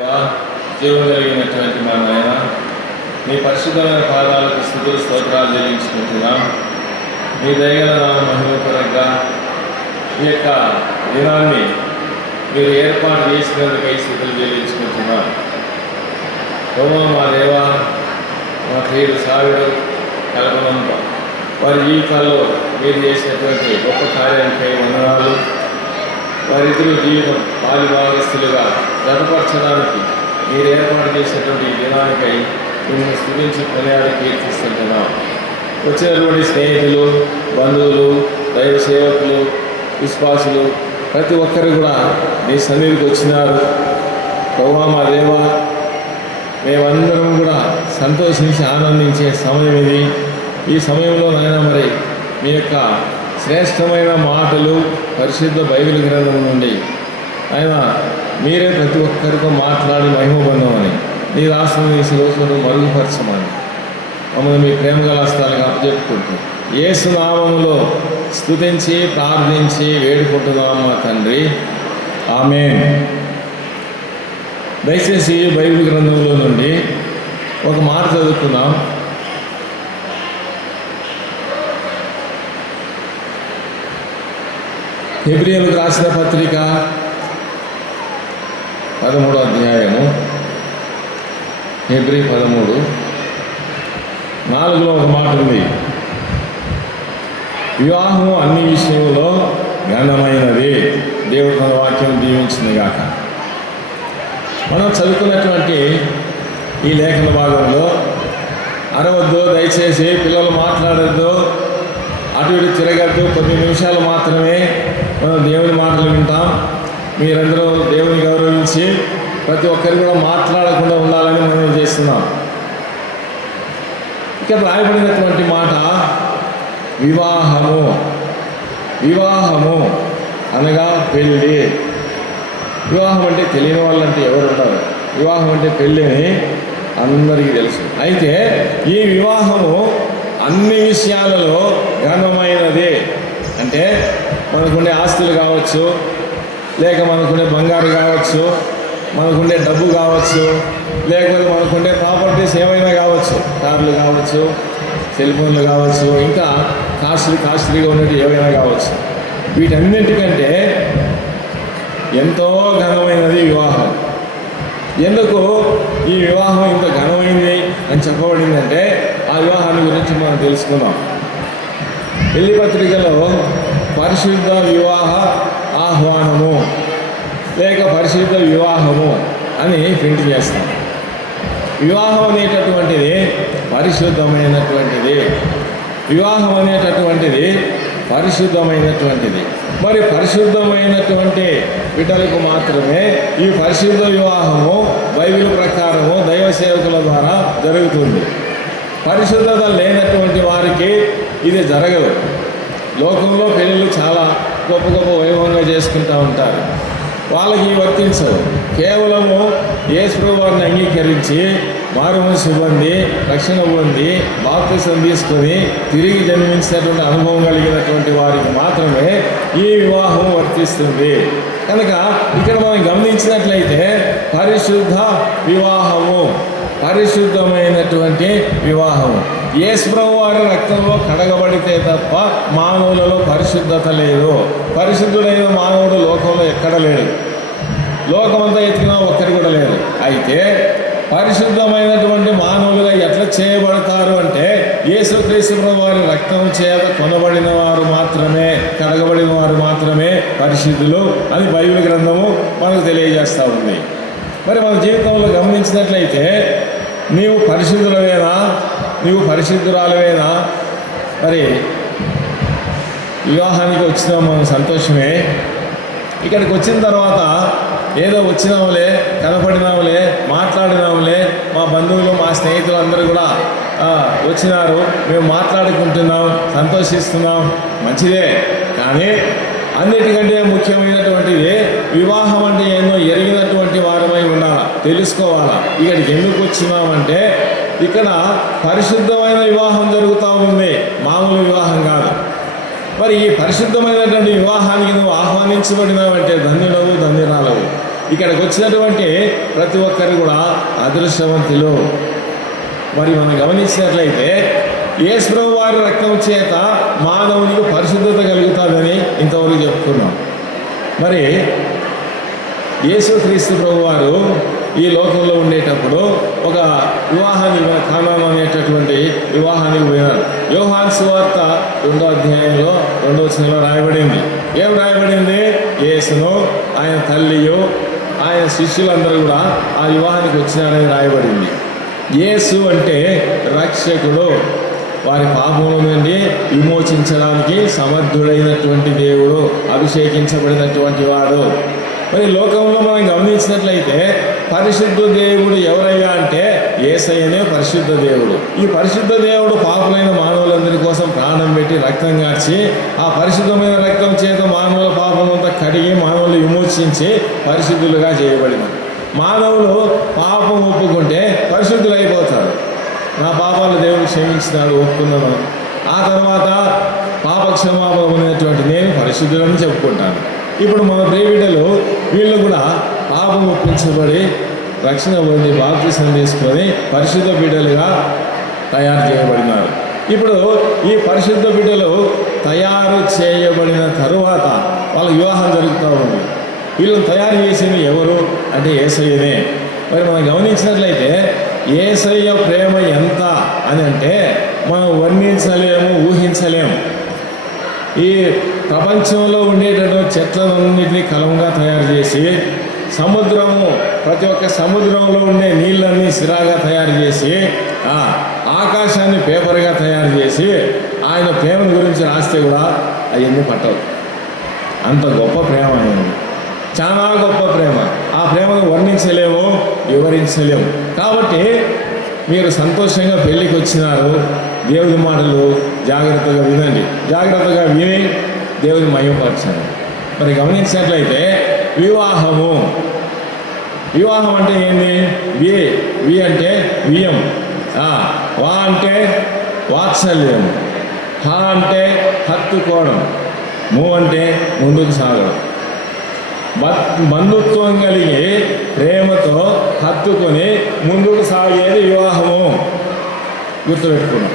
జీవం కలిగినటువంటి మా నాయన, నీ పరిశుద్ధమైన పాదాలకు స్తుతులు స్తోత్రాలు చెల్లించుకుంటున్నాం. నీ దయగల నామ మహిమపరంగా ఈ యొక్క దినాన్ని మీరు ఏర్పాటు చేసినందుకై స్థితులు చెల్లించుకుంటున్నాం. మా దేవ, మా ప్రియుడు సావిడు కల్పనంతో వారి జీవితాల్లో మీరు చేసినటువంటి గొప్ప కార్యానికై వందనాలు. వారిద్దరూ జీవితం పాలి భాగస్తులుగా జతపరచడానికి మీరు ఏర్పాటు చేసినటువంటి ఈ దినానికై మిమ్మల్ని స్తుతించి కొనియాడి కీర్తిస్తుంటున్నాం. వచ్చినటువంటి స్నేహితులు, బంధువులు, దైవ సేవకులు, విశ్వాసులు ప్రతి ఒక్కరు కూడా నీ సన్నిధికి వచ్చినారు. ప్రభువా మా దేవ, మేమందరం కూడా సంతోషించి ఆనందించే సమయం ఇది. ఈ సమయంలో నాయన మరి మీ యొక్క శ్రేష్టమైన మాటలు పరిశుద్ధ బైబిల్ గ్రంథం నుండి ఆయన మీరే ప్రతి ఒక్కరితో మాట్లాడి మహిమ పొందమని, నీ రాష్ట్రం నీ శిలోసును మరుగుపరచమని మమ్మల్ని మీ ప్రేమగల హస్తాలుగా అప్పచెప్పుకుంటూ యేసు నామములో స్తుతించి ప్రార్థించి వేడుకుంటున్నాం మా తండ్రి, ఆమేన్. దయచేసి బైబిల్ గ్రంథంలో నుండి ఒక మాట చదువుకుందాం. హెబ్రీయులకు రాసిన పత్రిక 13వ అధ్యాయము, హెబ్రీ 13:4 ఒక మాట ఉంది. వివాహం అన్ని విషయంలో ఘనమైనది. దేవుడు తన వాక్యం దీవించింది గాక. మనం చదువుకున్నటువంటి ఈ లేఖన భాగంలో అరవద్దు, దయచేసి పిల్లలు మాట్లాడద్దు, అటు ఇటు తిరగద్దు, కొద్ది నిమిషాలు మాత్రమే మనం దేవుని మాటలు వింటాం. మీరందరూ దేవుని గౌరవించి ప్రతి ఒక్కరు కూడా మాట్లాడకుండా ఉండాలని మనం చేస్తున్నాం. ఇక్కడ రాయబడినటువంటి మాట వివాహము. వివాహము అనగా పెళ్ళి. వివాహం అంటే తెలియని వాళ్ళంటే ఎవరు ఉంటారు? వివాహం అంటే పెళ్ళి అని అందరికీ తెలుసు. అయితే ఈ వివాహము అన్ని విషయాలలో ఘనమైనది. అంటే మనకుండే ఆస్తులు కావచ్చు, లేక మనకుండే బంగారు కావచ్చు, మనకుండే డబ్బు కావచ్చు, లేకపోతే మనకుండే ప్రాపర్టీస్ ఏమైనా కావచ్చు, కార్లు కావచ్చు, సెల్ ఫోన్లు కావచ్చు, ఇంకా కాస్ట్లీగా ఉన్నట్టు ఏమైనా కావచ్చు. వీటన్నింటికంటే ఎంతో ఘనమైనది వివాహం. ఎందుకు ఈ వివాహం ఇంత ఘనమైంది అని చెప్పబడిందంటే ఆ వివాహాన్ని గురించి మనం తెలుసుకుందాం. పెళ్లి పత్రికలో పరిశుద్ధ వివాహ ఆహ్వానము లేక పరిశుద్ధ వివాహము అని ప్రింట్ చేస్తాం. వివాహం అనేటటువంటిది పరిశుద్ధమైనటువంటిది. వివాహం అనేటటువంటిది పరిశుద్ధమైనటువంటిది. మరి పరిశుద్ధమైనటువంటి బిడ్డలకు మాత్రమే ఈ పరిశుద్ధ వివాహము బైబిల్ ప్రకారము దైవ సేవకుల ద్వారా జరుగుతుంది. పరిశుద్ధత లేనటువంటి వారికి ఇది జరగదు. లోకంలో పెళ్ళిళ్ళు చాలా గొప్ప గొప్ప వైభవంగా చేసుకుంటూ ఉంటారు. వాళ్ళకి వర్తించదు. కేవలము యేసు ప్రభువుని అంగీకరించి మారుమనసు పొంది రక్షణ పొంది బాప్తిసం తీసుకొని తిరిగి జన్మించినటువంటి అనుభవం కలిగినటువంటి వారికి మాత్రమే ఈ వివాహం వర్తిస్తుంది. కనుక ఇక్కడ మనం గమనించినట్లయితే పరిశుద్ధ వివాహము, పరిశుద్ధమైనటువంటి వివాహము. యేసు ప్రభువు వారి రక్తంలో కడగబడితే తప్ప మానవులలో పరిశుద్ధత లేదు. పరిశుద్ధుడైన మానవుడు లోకంలో ఎక్కడ లేడు. లోకమంతా ఎత్తుకున్నా ఒక్కరి కూడా లేరు. అయితే పరిశుద్ధమైనటువంటి మానవులుగా ఎట్లా చేయబడతారు అంటే యేసుక్రీస్తు ప్రభువు వారి రక్తం చేత కొనబడిన వారు మాత్రమే, కడగబడిన వారు మాత్రమే పరిశుద్ధులు అని బైబిల్ గ్రంథము మనకు తెలియజేస్తూ ఉంది. మరి మన జీవితంలో గమనించినట్లయితే నీవు పరిశుద్ధులవేనా, నీవు పరిశుద్ధురాలవేనా? మరి వివాహానికి వచ్చినాం మనం, సంతోషమే. ఇక్కడికి వచ్చిన తర్వాత ఏదో వచ్చినాములే, కనపడినాములే, మాట్లాడినాములే, మా బంధువులు మా స్నేహితులు అందరూ కూడా వచ్చినారు, మేము మాట్లాడుకుంటున్నాం, సంతోషిస్తున్నాం, మంచిదే. కానీ అన్నిటికంటే ముఖ్యమైనటువంటిది వివాహం అంటే ఏందో ఎరిగినటువంటి వారమై ఉండాలి, తెలుసుకోవాలా. ఇక్కడికి ఎందుకు వచ్చినామంటే ఇక్కడ పరిశుద్ధమైన వివాహం జరుగుతూ ఉంది, మామూలు వివాహం కాదు. మరి ఈ పరిశుద్ధమైనటువంటి వివాహానికి నువ్వు ఆహ్వానించబడినావంటే ధన్యుడవు, ధన్యురాలవు. ఇక్కడికి వచ్చినటువంటి ప్రతి ఒక్కరు కూడా అదృష్టవంతులు. మరి మనం గమనించినట్లయితే యేసుప్రభు వారి రక్తం చేత మానవునికి పరిశుద్ధత కలుగుతుందని ఇంతవరకు చెప్పుకున్నాం. మరి యేసుక్రీస్తు ప్రభు వారు ఈ లోకంలో ఉండేటప్పుడు ఒక వివాహానికి కానాను అనేటటువంటి వివాహానికి పోయినారు. యోహాను సువార్త 2వ అధ్యాయంలో 2వ వచనంలో రాయబడింది. ఏం రాయబడింది? యేసును, ఆయన తల్లియు, ఆయన శిష్యులందరూ కూడా ఆ వివాహానికి వచ్చినారని రాయబడింది. యేసు అంటే రక్షకుడు, వారి పాపముల నుండి విమోచించడానికి సమర్థుడైనటువంటి దేవుడు, అభిషేకించబడినటువంటి వాడు. మరి లోకంలో మనం గమనించినట్లయితే పరిశుద్ధ దేవుడు ఎవరయ్యా అంటే యేసయ్యనే పరిశుద్ధ దేవుడు. ఈ పరిశుద్ధ దేవుడు పాపులైన మానవులందరి కోసం ప్రాణం పెట్టి రక్తం కార్చి ఆ పరిశుద్ధమైన రక్తం చేత మానవుల పాపమంతా కడిగి మానవులు విమోచించి పరిశుద్ధులుగా చేయబడినారు. మానవులు పాపం ఒప్పుకుంటే పరిశుద్ధులు అయిపోతారు. నా పాపాలు దేవుడు క్షమించినాడు, ఒప్పుకున్నాను. ఆ తర్వాత పాప క్షమాపణ ఉన్నటువంటి నేను పరిశుద్ధులని చెప్పుకుంటాను. ఇప్పుడు మన ప్రియబిడ్డలు వీళ్ళు కూడా పాపం ఒప్పించబడి రక్షణ పొంది బాప్తిసం తీసుకొని పరిశుద్ధ బిడ్డలుగా తయారు చేయబడినారు. ఇప్పుడు ఈ పరిశుద్ధ బిడ్డలు తయారు చేయబడిన తరువాత వాళ్ళ వివాహం జరుగుతూ ఉంది. వీళ్ళని తయారు చేసింది ఎవరు అంటే యేసయ్యనే. మరి మనం గమనించినట్లయితే యేసయ్య ప్రేమ ఎంత అని అంటే మనం వర్ణించలేము, ఊహించలేము. ఈ ప్రపంచంలో ఉండేటటువంటి చెట్లన్నింటినీ కలంగా తయారు చేసి సముద్రము, ప్రతి ఒక్క సముద్రంలో ఉండే నీళ్ళన్నీ సిరాగా తయారు చేసి ఆకాశాన్ని పేపర్గా తయారు చేసి ఆయన ప్రేమ గురించి రాస్తే కూడా అవన్నీ పట్టవు. అంత గొప్ప ప్రేమ అనేది, చాలా గొప్ప ప్రేమ. ఆ ప్రేమను వర్ణించలేము, వివరించలేము. కాబట్టి మీరు సంతోషంగా పెళ్ళికి వచ్చినారు, దేవుని మాటలు జాగ్రత్తగా వినండి. జాగ్రత్తగా విని దేవుని మహిమపరచండి. మరి గమనించినట్లయితే వివాహం అంటే ఏంది? వి అంటే వియం, వా అంటే వాత్సల్యం, హ అంటే హత్తుకోవడం, ము అంటే ముందుకు సాగడం. బంధుత్వం కలిగి ప్రేమతో హత్తుకొని ముందుకు సాగేది వివాహము. గుర్తుపెట్టుకున్నాం.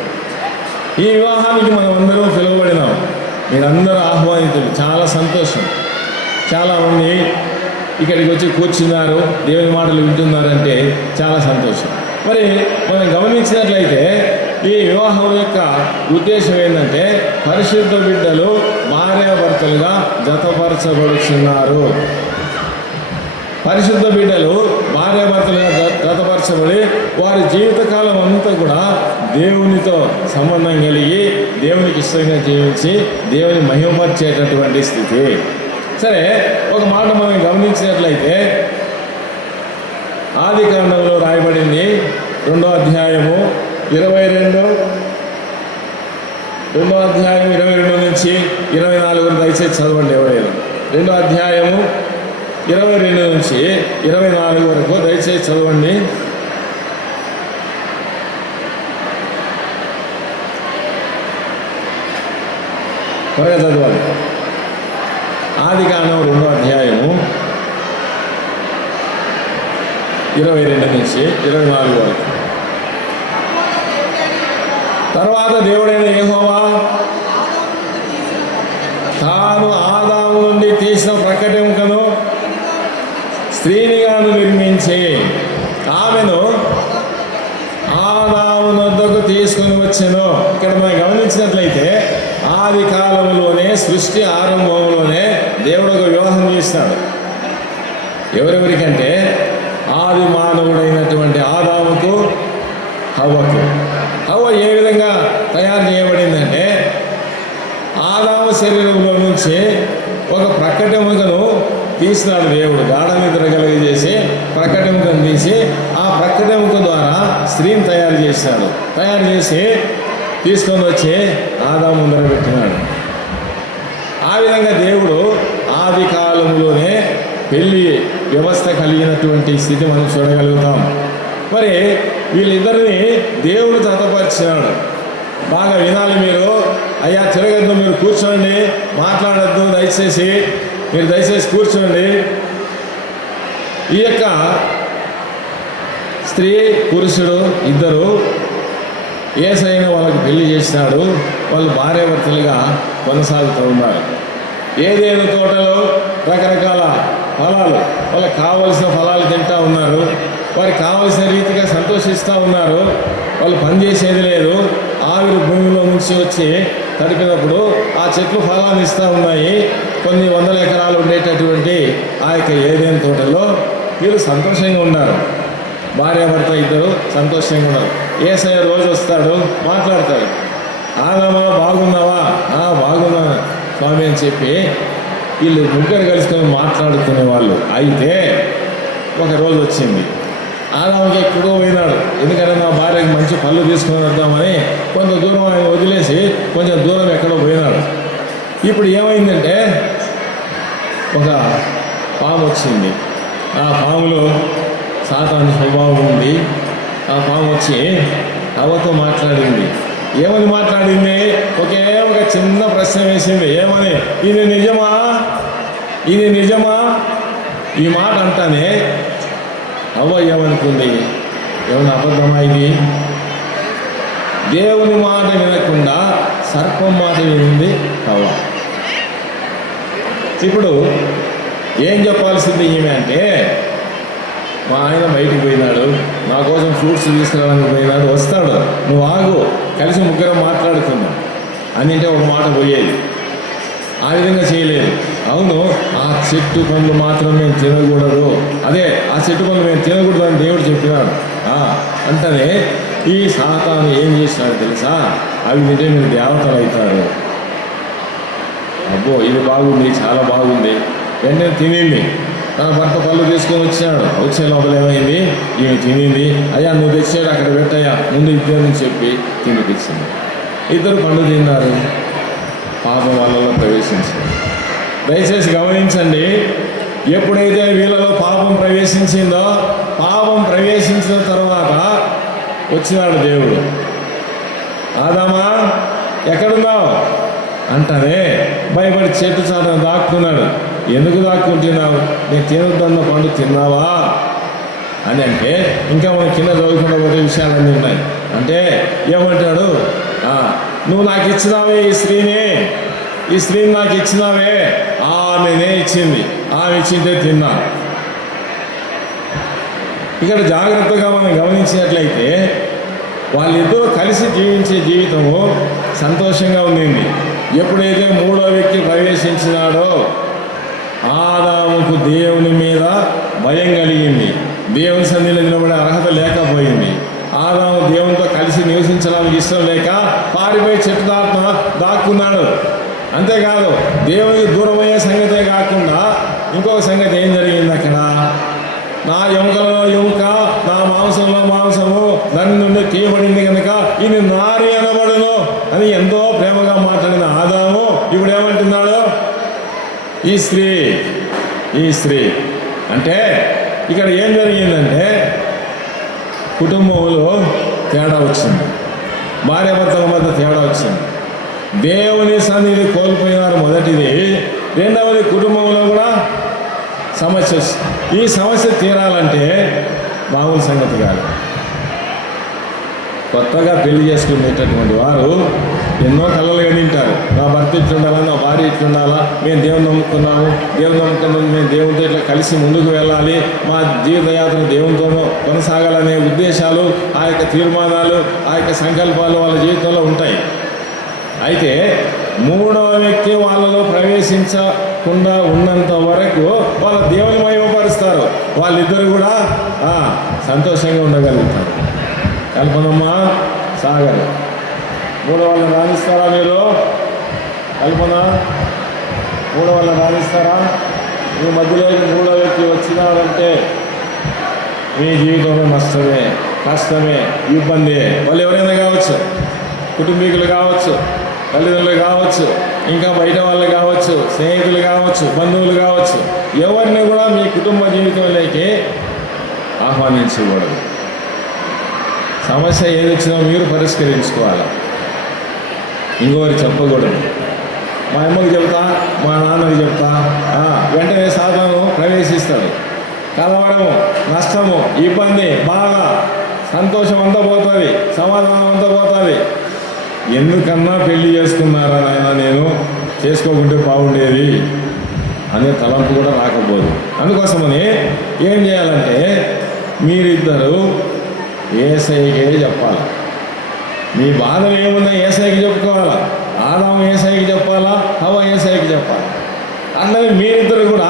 ఈ వివాహానికి మనం అందరం పిలువబడినాం. మీరందరూ ఆహ్వానితులు. చాలా సంతోషం. చాలామంది ఇక్కడికి వచ్చి కూర్చున్నారు, దేవుని మాటలు వింటున్నారంటే చాలా సంతోషం. మరి మనం గమనించినట్లయితే ఈ వివాహం యొక్క ఉద్దేశం ఏంటంటే పరిశుద్ధ బిడ్డలు భార్యాభర్తలుగా జతపరచబడుతున్నారు. పరిశుద్ధ బిడ్డలు భార్యాభర్తలుగా జతపరచబడి వారి జీవితకాలం అంతా కూడా దేవునితో సంబంధం కలిగి దేవునికి ఇష్టంగా జీవించి దేవుని మహిమపరిచేటటువంటి స్థితి. సరే, ఒక మాట మనం గమనించినట్లయితే ఆదికాండంలో రాయబడింది 2వ అధ్యాయము 22 నుంచి 24 దయచేసి చదవండి ఎవరైనా. 2వ అధ్యాయము 22 నుంచి 24 వరకు దయచేసి చదవండి. త్వరగా చదవాలి. ఆదికాండం 2వ అధ్యాయము 22 నుంచి 24 వరకు. తర్వాత దేవుడైన యెహోవా తాను ఆదాము నుండి తీసిన ప్రకటెముకను స్త్రీనిగాను నిర్మించి ఆమెను ఆదాము వద్దకు తీసుకుని వచ్చెను. ఇక్కడ మనం గమనించినట్లయితే ఆది కాలంలోనే, సృష్టి ఆరంభంలోనే దేవుడు ఒక వివాహం చేస్తాడు. ఎవరెవరికంటే ఆది మానవుడైనటువంటి ఆదాముకు, హవ్వకు. హవ్వ ఏ విధంగా తయారు చేయబడిందంటే ఆదాము శరీరంలో నుంచి ఒక ప్రక్కటెముకను తీసినాడు దేవుడు. గాఢ నిద్ర కలిగజేసి ప్రక్కటెముకను తీసి ఆ ప్రక్కటెముక ద్వారా స్త్రీని తయారు చేసినాడు. తయారు చేసి తీసుకొని వచ్చి ఆదాము ముందర పెట్టినాడు. ఆ విధంగా దేవుడు ఆది కాలంలోనే పెళ్లి వ్యవస్థ కలిగినటువంటి స్థితి మనం చూడగలుగుతాం. మరి వీళ్ళిద్దరిని దేవుడు జతపరిచినాడు. బాగా వినాలి మీరు. అయ్యా తిరగద్దు, మీరు కూర్చోండి, మాట్లాడద్దు, దయచేసి మీరు దయచేసి కూర్చోండి. ఈ యొక్క స్త్రీ పురుషుడు ఇద్దరు యేసయ్యను వాళ్ళకి పెళ్లి చేసినాడు. వాళ్ళు భార్యాభర్తలుగా కొనసాగుతూ ఉన్నారు. ఏదేను తోటలో రకరకాల ఫలాలు, వాళ్ళకి కావలసిన ఫలాలు తింటూ ఉన్నారు. వారికి కావలసిన రీతిగా సంతోషిస్తూ ఉన్నారు. వాళ్ళు పనిచేసేది లేదు. ఆవిరి భూమిలో నుంచి వచ్చి తడిపినప్పుడు ఆ చెట్లు ఫలాన్ని ఇస్తూ ఉన్నాయి. కొన్ని వందల ఎకరాలు ఉండేటటువంటి ఆ యొక్క ఏదేను తోటలో వీళ్ళు సంతోషంగా ఉన్నారు. భార్యాభర్త ఇద్దరు సంతోషంగా ఉన్నారు. యేసయ్య రోజు వస్తాడు, మాట్లాడతాడు. ఆదామా బాగున్నావా? బాగున్నాను స్వామి అని చెప్పి వీళ్ళు ముగ్గురు కలుసుకొని మాట్లాడుకునే వాళ్ళు. అయితే ఒక రోజు వచ్చింది, ఆదాముకి ఎక్కడో పోయినాడు. ఎందుకంటే నా భార్యకి మంచి పళ్ళు తీసుకొని వద్దామని కొంత దూరం ఆయన వదిలేసి కొంచెం దూరం ఎక్కడో పోయినాడు. ఇప్పుడు ఏమైందంటే ఒక పాము వచ్చింది. ఆ పాములో సాతాను స్వభావం ఉంది. ఆ పాము వచ్చి అవ్వతో మాట్లాడింది. ఏమని మాట్లాడింది? ఒక చిన్న ప్రశ్న వేసింది. ఏమని? ఇది నిజమా? ఇది నిజమా? ఈ మాట అంటానే అవ్వ ఏమనుకుంది? ఏమన్నా అబద్ధమా ఇది? దేవుని మాట వినకుండా సర్పం మాట వినింది అవ్వ. ఇప్పుడు ఏం చెప్పాల్సింది ఈమె అంటే, మా ఆయన బయటికి పోయినాడు, నా కోసం ఫ్రూట్స్ తీసుకురావడానికి పోయినాడు, వస్తాడు, నువ్వు ఆగు, కలిసి ముగ్గురం మాట్లాడుకుందాం అని అంటే ఒక మాట పోయేది. ఆ విధంగా చేయలేదు. అవును, ఆ చెట్టు పండ్లు మాత్రం మేము తినకూడదు, అదే ఆ చెట్టు పండ్లు మేము తినకూడదు అని దేవుడు చెప్పినాడు అంటనే ఈ సాతాను ఏం చేసినాడు తెలుసా? అవి తింటే మీరు దేవతలు అవుతారు. అబ్బో ఇది బాగుంది, చాలా బాగుంది. వెంటనే తినింది. తన భర్త పళ్ళు తీసుకొని వచ్చాడు. వచ్చే లోపల ఏమైంది? ఈమె తినింది. అయ్యా నువ్వు తెచ్చాడు అక్కడ పెట్టయ్యా ముందు ఇద్దరిని చెప్పి తినిపించింది. ఇద్దరు పండు తిన్నారు. పాపం వాళ్ళలో ప్రవేశించింది. దయచేసి గమనించండి, ఎప్పుడైతే వీళ్ళలో పాపం ప్రవేశించిందో, పాపం ప్రవేశించిన తర్వాత వచ్చినాడు దేవుడు. ఆదామా ఎక్కడున్నావు అంటానే భయపడి చెట్టు చాటున దాక్కున్నాడు. ఎందుకు దాక్కుంటున్నావు? నేను తినొద్దన్న పండు తిన్నావా అని అంటే ఇంకా మనం కింద చదువుకుండా పోతే విషయాలన్నీ ఉన్నాయి. అంటే ఏమంటాడు? నువ్వు నాకు ఇచ్చినావే ఈ స్త్రీని నాకు ఇచ్చినావే, ఆమెనే ఇచ్చింది, ఆమె ఇచ్చిందే తిన్నా. ఇక్కడ జాగ్రత్తగా మనం గమనించినట్లయితే వాళ్ళిద్దరూ కలిసి జీవించే జీవితము సంతోషంగా ఉండింది. ఎప్పుడైతే మూడో వ్యక్తి ప్రవేశించినాడో ఆదాముకు దేవుని మీద భయం కలిగింది. దేవుని సన్నిధిలో నిలబడే అర్హత లేకపోయింది. ఆదాము దేవునితో కలిసి నివసించడానికి ఇష్టం లేక పారిపోయి చెట్టు దాక్కున్నాడు. అంతేకాదు, దేవునికి దూరమయ్యే సంగతే కాకుండా ఇంకొక సంగతి ఏం జరిగింది అక్కడ? నా ఎముకలలో ఎముక, నా మాంసంలో మాంసము నన్ను నుండి తీయబడింది కనుక ఇది నారి అనబడును అని ఎంతో ప్రేమగా మాట్లాడిన ఆదాము ఇప్పుడు ఏమంటున్నాడు? ఈ స్త్రీ అంటే ఇక్కడ ఏం జరిగిందంటే కుటుంబంలో తేడా వచ్చింది, భార్యాభర్తల మధ్య తేడా వచ్చింది. దేవుని సన్నిధి కోల్పోయినారు మొదటిది. రెండవది కుటుంబంలో కూడా సమస్య. ఈ సమస్య తీరాలంటే మామూలు సంగతి కాదు. కొత్తగా పెళ్లి చేసుకునేటటువంటి వారు ఎన్నో కళలు తింటారు. నా భర్త ఇట్లుండాలా, నా భార్య ఇట్లుండాలా, మేము దేవుని నమ్ముకున్నాము, మేము దేవునితో ఇట్లా కలిసి ముందుకు వెళ్ళాలి, మా జీవితయాత్ర దేవునితోనూ కొనసాగాలనే ఉద్దేశాలు, ఆ యొక్క తీర్మానాలు, ఆ యొక్క సంకల్పాలు వాళ్ళ జీవితంలో ఉంటాయి. అయితే మూడవ వ్యక్తి వాళ్ళలో ప్రవేశించకుండా ఉన్నంత వరకు వాళ్ళ దేవుని మహిమపరుస్తారు. వాళ్ళిద్దరు కూడా సంతోషంగా ఉండగలుగుతారు. కల్పనమ్మ, సాగర్ మూడో వాళ్ళని రాణిస్తారా? మీరు కల్పన మూడో వాళ్ళని రాణిస్తారా? మీ మధ్యలోకి మూడో వ్యక్తి వచ్చినారంటే మీ జీవితంలో నష్టమే, కష్టమే, ఇబ్బంది. వాళ్ళు ఎవరైనా కావచ్చు, కుటుంబీకులు కావచ్చు, తల్లిదండ్రులు కావచ్చు, ఇంకా బయట వాళ్ళు కావచ్చు, స్నేహితులు కావచ్చు, బంధువులు కావచ్చు, ఎవరిని కూడా మీ కుటుంబ జీవితంలోకి ఆహ్వానించకూడదు. సమస్య ఏది వచ్చినా మీరు పరిష్కరించుకోవాలి, ఇంకోరికి చెప్పకూడదు. మా అమ్మకి చెప్తా, మా నాన్నకి చెప్తా, వెంటనే సాధనను ప్రవేశిస్తాడు. కలవడము, నష్టము, ఇబ్బంది, బాధ, సంతోషం అంతా పోతుంది, సమాధానం అంతా పోతుంది. ఎందుకన్నా పెళ్లి చేసుకున్నారా నాయన, నేను చేసుకోకుంటే బాగుండేది అనే తలంపు కూడా రాకపోదు. అందుకోసమని ఏం చేయాలంటే మీరిద్దరూ యేసయ్యకే చెప్పాలి. మీ బాధ ఏమున్నా యేసయ్యకి చెప్పుకోవాలా. ఆదాము యేసయ్యకి చెప్పాలా, హవ్వ యేసయ్యకి చెప్పాలి. అట్లనే మీరిద్దరు కూడా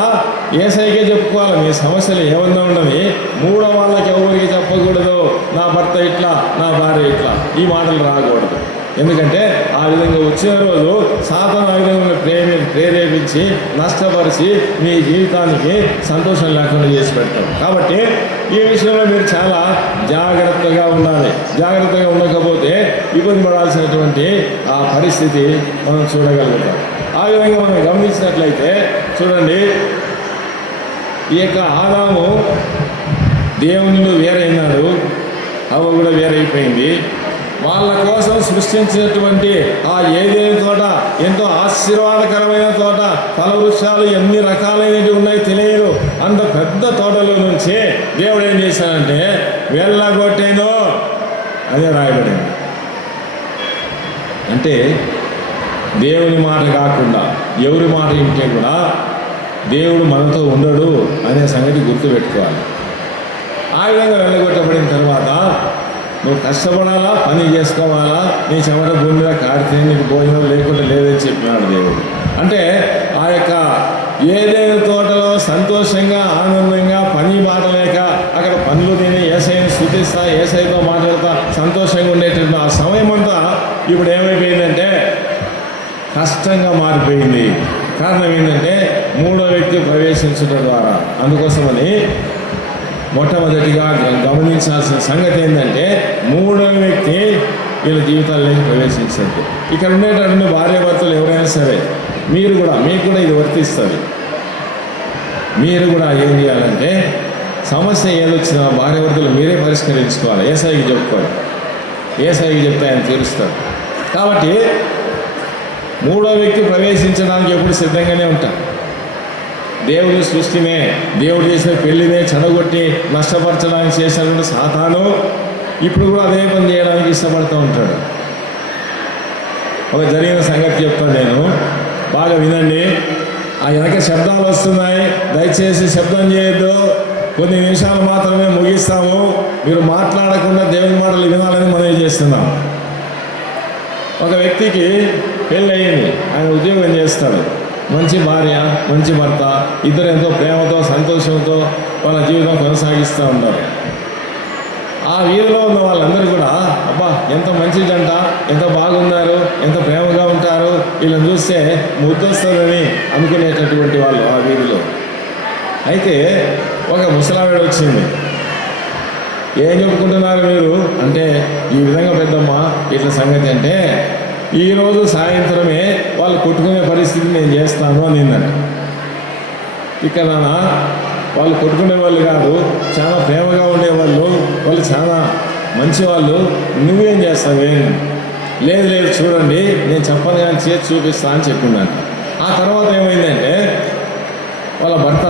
యేసయ్యకే చెప్పుకోవాలి. మీ సమస్యలు ఏమన్నా ఉన్నవి మూడో వాళ్ళకి ఎవరికి చెప్పకూడదు. నా భర్త ఇట్లా, నా భార్య ఇట్లా, ఈ మాటలు రాకూడదు. ఎందుకంటే ఆ విధంగా వచ్చిన రోజు సాతాను ఆ విధంగా ప్రేరేపించి నష్టపరిచి మీ జీవితానికి సంతోషం లేకుండా చేసి పెడతాం. కాబట్టి ఈ విషయంలో మీరు చాలా జాగ్రత్తగా ఉండాలి. జాగ్రత్తగా ఉండకపోతే ఇబ్బంది పడాల్సినటువంటి ఆ పరిస్థితి మనం చూడగలుగుతాం. ఆ విధంగా మనం గమనించినట్లయితే చూడండి, ఈ యొక్క ఆదాము దేవుని నుండి వేరైనాడు, హవ్వ కూడా వేరైపోయింది. వాళ్ళ కోసం సృష్టించినటువంటి ఆ ఏదేని తోట ఎంతో ఆశీర్వాదకరమైన తోట, ఫల వృక్షాలు ఎన్ని రకాలైనవి ఉన్నాయో తెలియదు. అంత పెద్ద తోటలో నుంచి దేవుడు ఏం చేశాడంటే వెళ్ళగొట్టేను అదే రాయబడింది. అంటే దేవుని మాట కాకుండా ఎవరి మాట వింటే కూడా దేవుడు మనతో ఉండడు అనే సంగతి గుర్తుపెట్టుకోవాలి. ఆ విధంగా వెళ్ళగొట్టబడిన తర్వాత నువ్వు కష్టపడాలా, పని చేసుకోవాలా, నీ చెమట భూమి మీద కారితే నీకు భోజనం లేకుండా లేదని చెప్పినాడు దేవుడు. అంటే ఆ యొక్క ఏదైనా తోటలో సంతోషంగా ఆనందంగా పని బాట లేక అక్కడ పనులు తిని యేసయ్యను స్తుతిస్తా, యేసయ్యతో మాట్లాడుతా సంతోషంగా ఉండేటట్టు ఆ సమయం అంతా ఇప్పుడు ఏమైపోయిందంటే కష్టంగా మారిపోయింది. కారణం ఏంటంటే మూడో వ్యక్తి ప్రవేశించడం ద్వారా. అందుకోసమని మొట్టమొదటిగా గమనించాల్సిన సంగతి ఏంటంటే మూడో వ్యక్తి వీళ్ళ జీవితాల్లోకి ప్రవేశించద్దు. ఇక్కడ ఉండేటటువంటి భార్యాభర్తలు ఎవరైనా సరే మీకు కూడా ఇది వర్తిస్తుంది. మీరు కూడా ఏం చేయాలంటే సమస్య ఏదొచ్చినా భార్యాభర్తలు మీరే పరిష్కరించుకోవాలి. యేసయ్యకి చెప్పుకోవాలి. యేసయ్యకి చెప్తే ఆయన తీరుస్తాడు. కాబట్టి మూడో వ్యక్తి ప్రవేశించడానికి ఎప్పుడు సిద్ధంగానే ఉంటారు. దేవుడి సృష్టినే, దేవుడు చేసిన పెళ్లినే చెడగొట్టి నష్టపరచడానికి చేసినటువంటి సాతాను ఇప్పుడు కూడా అదే పని చేయడానికి ఇష్టపడుతూ ఉంటాడు. ఒక జరిగిన సంగతి చెప్తాను నేను, బాగా వినండి. ఆ వెనక శబ్దాలు వస్తున్నాయి, దయచేసి శబ్దం చేయొద్దు. కొన్ని నిమిషాలు మాత్రమే ముగిస్తాము. మీరు మాట్లాడకుండా దేవుని మాటలు వినాలని మనవి చేస్తున్నాం. ఒక వ్యక్తికి పెళ్ళి అయ్యింది, ఆయన ఉద్యోగం చేస్తాడు. మంచి భార్య, మంచి భర్త, ఇద్దరు ఎంతో ప్రేమతో సంతోషంతో వాళ్ళ జీవితం కొనసాగిస్తూ ఉంటారు. ఆ వీధిలో ఉన్న వాళ్ళందరూ కూడా అబ్బా ఎంత మంచి జంట, ఎంత బాగున్నారు, ఎంత ప్రేమగా ఉంటారు, వీళ్ళని చూస్తే ముద్దొస్తుందని అనుకునేటటువంటి వాళ్ళు ఆ వీధిలో. అయితే ఒక ముసలావిడ వచ్చింది. ఏం చెప్పుకుంటున్నారు మీరు అంటే, ఈ విధంగా పెద్దమ్మ ఇట్లా సంగతి అంటే, ఈరోజు సాయంత్రమే వాళ్ళు కొట్టుకునే పరిస్థితి నేను చేస్తాను అనిందంట. ఇక్కడ వాళ్ళు కొట్టుకునే వాళ్ళు కాదు, చాలా ప్రేమగా ఉండేవాళ్ళు, వాళ్ళు చాలా మంచివాళ్ళు, నువ్వేం చేస్తావేం? లేదు లేదు చూడండి, నేను చెప్పను కానీ చేసి చూపిస్తా అని చెప్పిందంట. ఆ తర్వాత ఏమైందంటే వాళ్ళ భర్త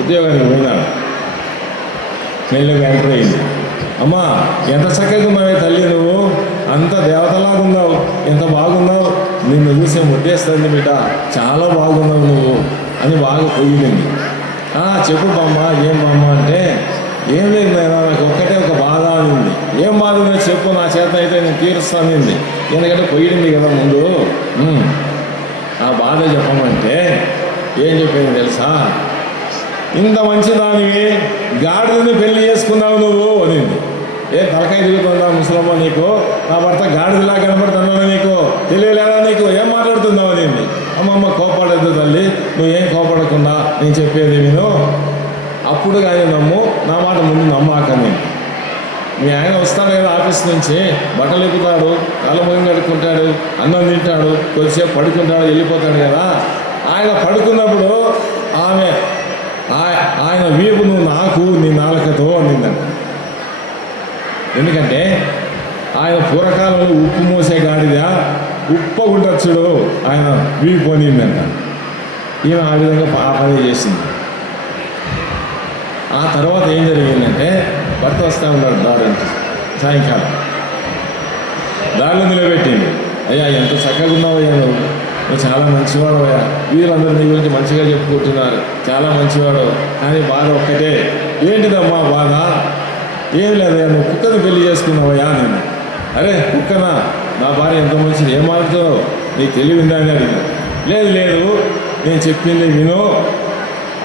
ఉద్యోగానికి పోయినాడు. మెల్లగా ఎంటర్ అయింది. అమ్మా ఎంత చక్కగా ఉన్నావే తల్లి, నువ్వు అంత దేవతలాగా ఉన్నావు, ఎంత బాగున్నావు, నిన్ను చూసే ముట్టేస్తుంది బిడ్డ, చాలా బాగున్నావు నువ్వు అని బాగా పొగిడింది. చెప్పు బామ్మ, ఏం బామ్మ అంటే, ఏం లేదు నాకు ఒక్కటే ఒక బాధ అనింది. ఏం బాధ ఉందో చెప్పు, నా చేత అయితే నేను తీరుస్తానింది. ఎందుకంటే పొగిడింది కదా ముందు. ఆ బాధ చెప్పమంటే ఏం చెప్పింది తెలుసా? ఇంత మంచి దానివి గాడిదని పెళ్లి చేసుకున్నావు నువ్వు అనింది. ఏ తలకాయ తిరుగుతుందా ముసలమ్మ నీకు? నా భర్త గాడిదలా కనపడుతున్నావు, నీకు తెలియలేదా, నీకు ఏం మాట్లాడుతున్నావు అనింది. అమ్మమ్మ కోపడద్దు తల్లి, నువ్వేం కోపడకుండా నేను చెప్పేది విను, అప్పుడు కానీ నమ్ము, నా మాట ముందు నమ్మాకని. మీ ఆయన వస్తాడు కదా ఆఫీస్ నుంచి, బట్టలు ఎక్కుతాడు, కాలముఖం కడుక్కుంటాడు, అన్నం తింటాడు, కొద్దిసేపు పడుకుంటాడు, వెళ్ళిపోతాడు కదా. ఆయన పడుకున్నప్పుడు ఆయన వీపు నువ్వు నాకు నీ నాలుకతో అనిందంట. ఎందుకంటే ఆయన పూర్వకాలంలో ఉప్పు మోసే గాడిద ఉప్పగుంటచ్చుడు ఆయన వీపు అనిందంట. ఈమె ఆ విధంగా పని చేసింది. ఆ తర్వాత ఏం జరిగిందంటే భర్త వస్తూ ఉన్నాడు దారంటే సాయంకాలం. దారిలో నిలబెట్టింది. అయ్యా ఎంత చక్కగా ఉన్నావయ్యా నువ్వు చాలా మంచివాడవయ్యా, వీళ్ళందరూ నీ గురించి మంచిగా చెప్పుకుంటున్నారు, చాలా మంచివాడు, కానీ బాధ ఒక్కటే. ఏంటిదమ్మా బాధ? ఏం లేదయ్యా, నువ్వు కుక్కను పెళ్లి చేసుకున్నావయ్యా. నేను అరే కుక్కనా, నా భార్య ఎంత మంచిది, ఏం మాట్లాడుతున్నావు, నీకు తెలివిందా అని అడిగిన. లేదు లేదు, నేను చెప్పింది విను,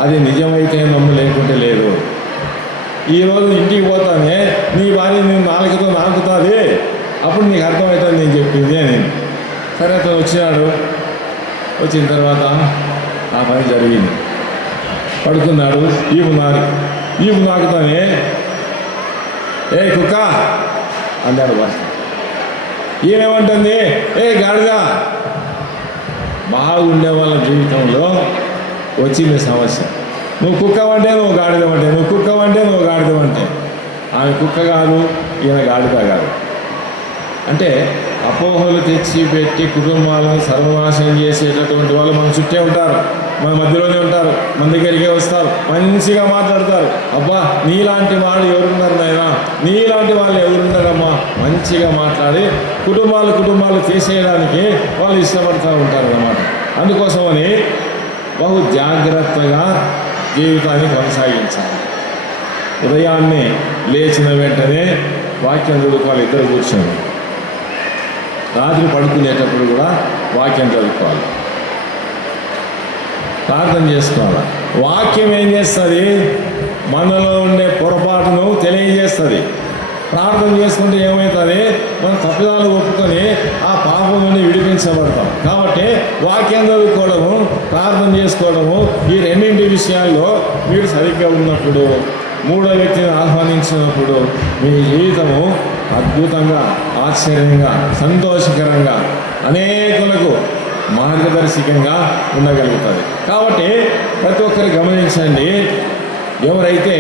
అది నిజమైతే నమ్ము, లేకుంటే లేదు. ఈరోజు ఇంటికి పోతానే నీ భార్య నేను నాలుగుతో నాకుతుంది, అప్పుడు నీకు అర్థమవుతుంది నేను చెప్పింది అని. సరే అతను వచ్చినాడు. వచ్చిన తర్వాత ఆ పని జరిగింది. పడుకున్నాడు. ఈపు నాకుతానే, ఏ కుక్క అన్నాడు భర్త. ఈయనేమంటుంది, ఏ గాడిద. బాగుండే వాళ్ళ జీవితంలో వచ్చింది సమస్య. నువ్వు కుక్కవంటే నువ్వు గాడిదవంటే, నువ్వు కుక్కవంటే నువ్వు గాడిదవంటే. ఆమె కుక్క కాదు, ఈయన గాడిద కాదు. అంటే అపోహలు తెచ్చి పెట్టి కుటుంబాలను సర్వనాశనం చేసేటటువంటి వాళ్ళు మన చుట్టే ఉంటారు, మన మధ్యలోనే ఉంటారు, మన దగ్గరికే వస్తారు, మంచిగా మాట్లాడతారు. అబ్బా నీలాంటి వాళ్ళు ఎవరున్నారు నాయనా, నీలాంటి వాళ్ళు ఎవరున్నారమ్మా, మంచిగా మాట్లాడి కుటుంబాలు తీసేయడానికి వాళ్ళు ఇష్టపడుతూ ఉంటారు అన్నమాట. అందుకోసమని బహు జాగ్రత్తగా జీవితాన్ని కొనసాగించాలి. ఉదయాన్నే లేచిన వెంటనే వాక్యం చదువుకోవాలి. ఇద్దరు కూర్చొని రాత్రి పడుకునేటప్పుడు కూడా వాక్యం చదువుకోవాలి, ప్రార్థన చేసుకోవాలి. వాక్యం ఏం చేస్తుంది? మనలో ఉండే పొరపాటును తెలియజేస్తుంది. ప్రార్థన చేసుకుంటే ఏమవుతుంది? మనం తప్పిదాలు ఒప్పుకొని ఆ పాపం నుండి విడిపించబడతాం. కాబట్టి వాక్యం చదువుకోవడము, ప్రార్థన చేసుకోవడము, ఈ రెండింటి విషయాల్లో మీరు సరిగ్గా ఉన్నప్పుడు, మూడో వ్యక్తిని ఆహ్వానించినప్పుడు మీ జీవితము అద్భుతంగా, ఆశ్చర్యంగా, సంతోషకరంగా, అనేకులకు మార్గదర్శకంగా ఉండగలుగుతుంది. కాబట్టి ప్రతి ఒక్కరు గమనించండి, ఎవరైతే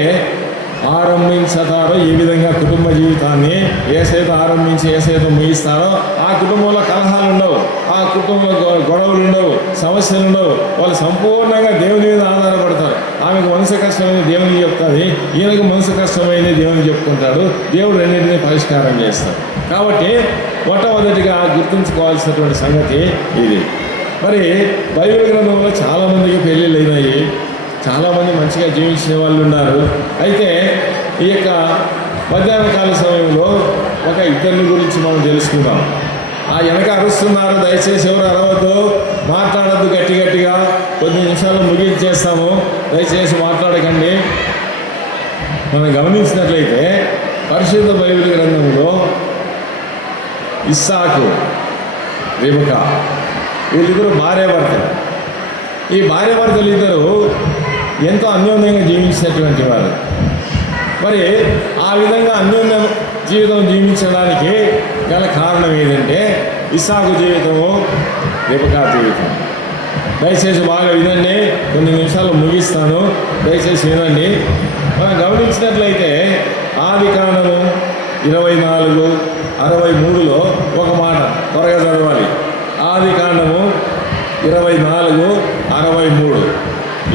ఆరంభించుతారో ఈ విధంగా కుటుంబ జీవితాన్ని ఏసైతే ఆరంభించి ఏసైతే ముగిస్తారో ఆ కుటుంబంలో కలహాలు ఉండవు, ఆ కుటుంబంలో గొడవలు ఉండవు, సమస్యలు ఉండవు. వాళ్ళు సంపూర్ణంగా దేవుని మీద ఆధారపడతారు. ఆమెకు మనసు కష్టమైంది దేవునికి చెప్తుంది, ఈయనకు మనసు కష్టమైంది దేవునికి చెప్పుకుంటాడు. దేవుడు రెండింటినీ పరిష్కారం చేస్తాడు. కాబట్టి మొట్టమొదటిగా గుర్తుంచుకోవాల్సినటువంటి సంగతి ఇది. మరి బైబిల్ గ్రంథంలో చాలామందికి పెళ్ళిళ్ళు అయినాయి, చాలామంది మంచిగా జీవించిన వాళ్ళు ఉన్నారు. అయితే ఈ యొక్క మధ్యాహ్న కాల సమయంలో ఒక ఇద్దరిని గురించి మనం తెలుసుకుందాం. ఆ వెనక అరుస్తున్నారు, దయచేసి ఎవరు అరవద్దు, మాట్లాడద్దు, గట్టిగా కొద్ది నిమిషాలు ముగించేస్తాము, దయచేసి మాట్లాడకండి. మనం గమనించినట్లయితే పరిశుద్ధ బైబిల్ గ్రంథంలో ఇస్సాకు, రెబెకా వీళ్ళిద్దరు భార్యాభర్తలు. ఈ భార్యాభర్తలు ఇద్దరు ఎంతో అన్యోన్యంగా జీవించినటువంటి వారు. మరి ఆ విధంగా అన్యోన్య జీవితం జీవించడానికి గల కారణం ఏంటంటే ఇస్సాకు జీవితము, రెబెకా జీవితం. దయచేసి బాగా వినండి, కొన్ని నిమిషాలు ముగిస్తాను, దయచేసి వినండి. మనం గమనించినట్లయితే ఆదికాండము 24:63లో ఒక మాట త్వరగా చదవాలి. ఆదికాండము 24:63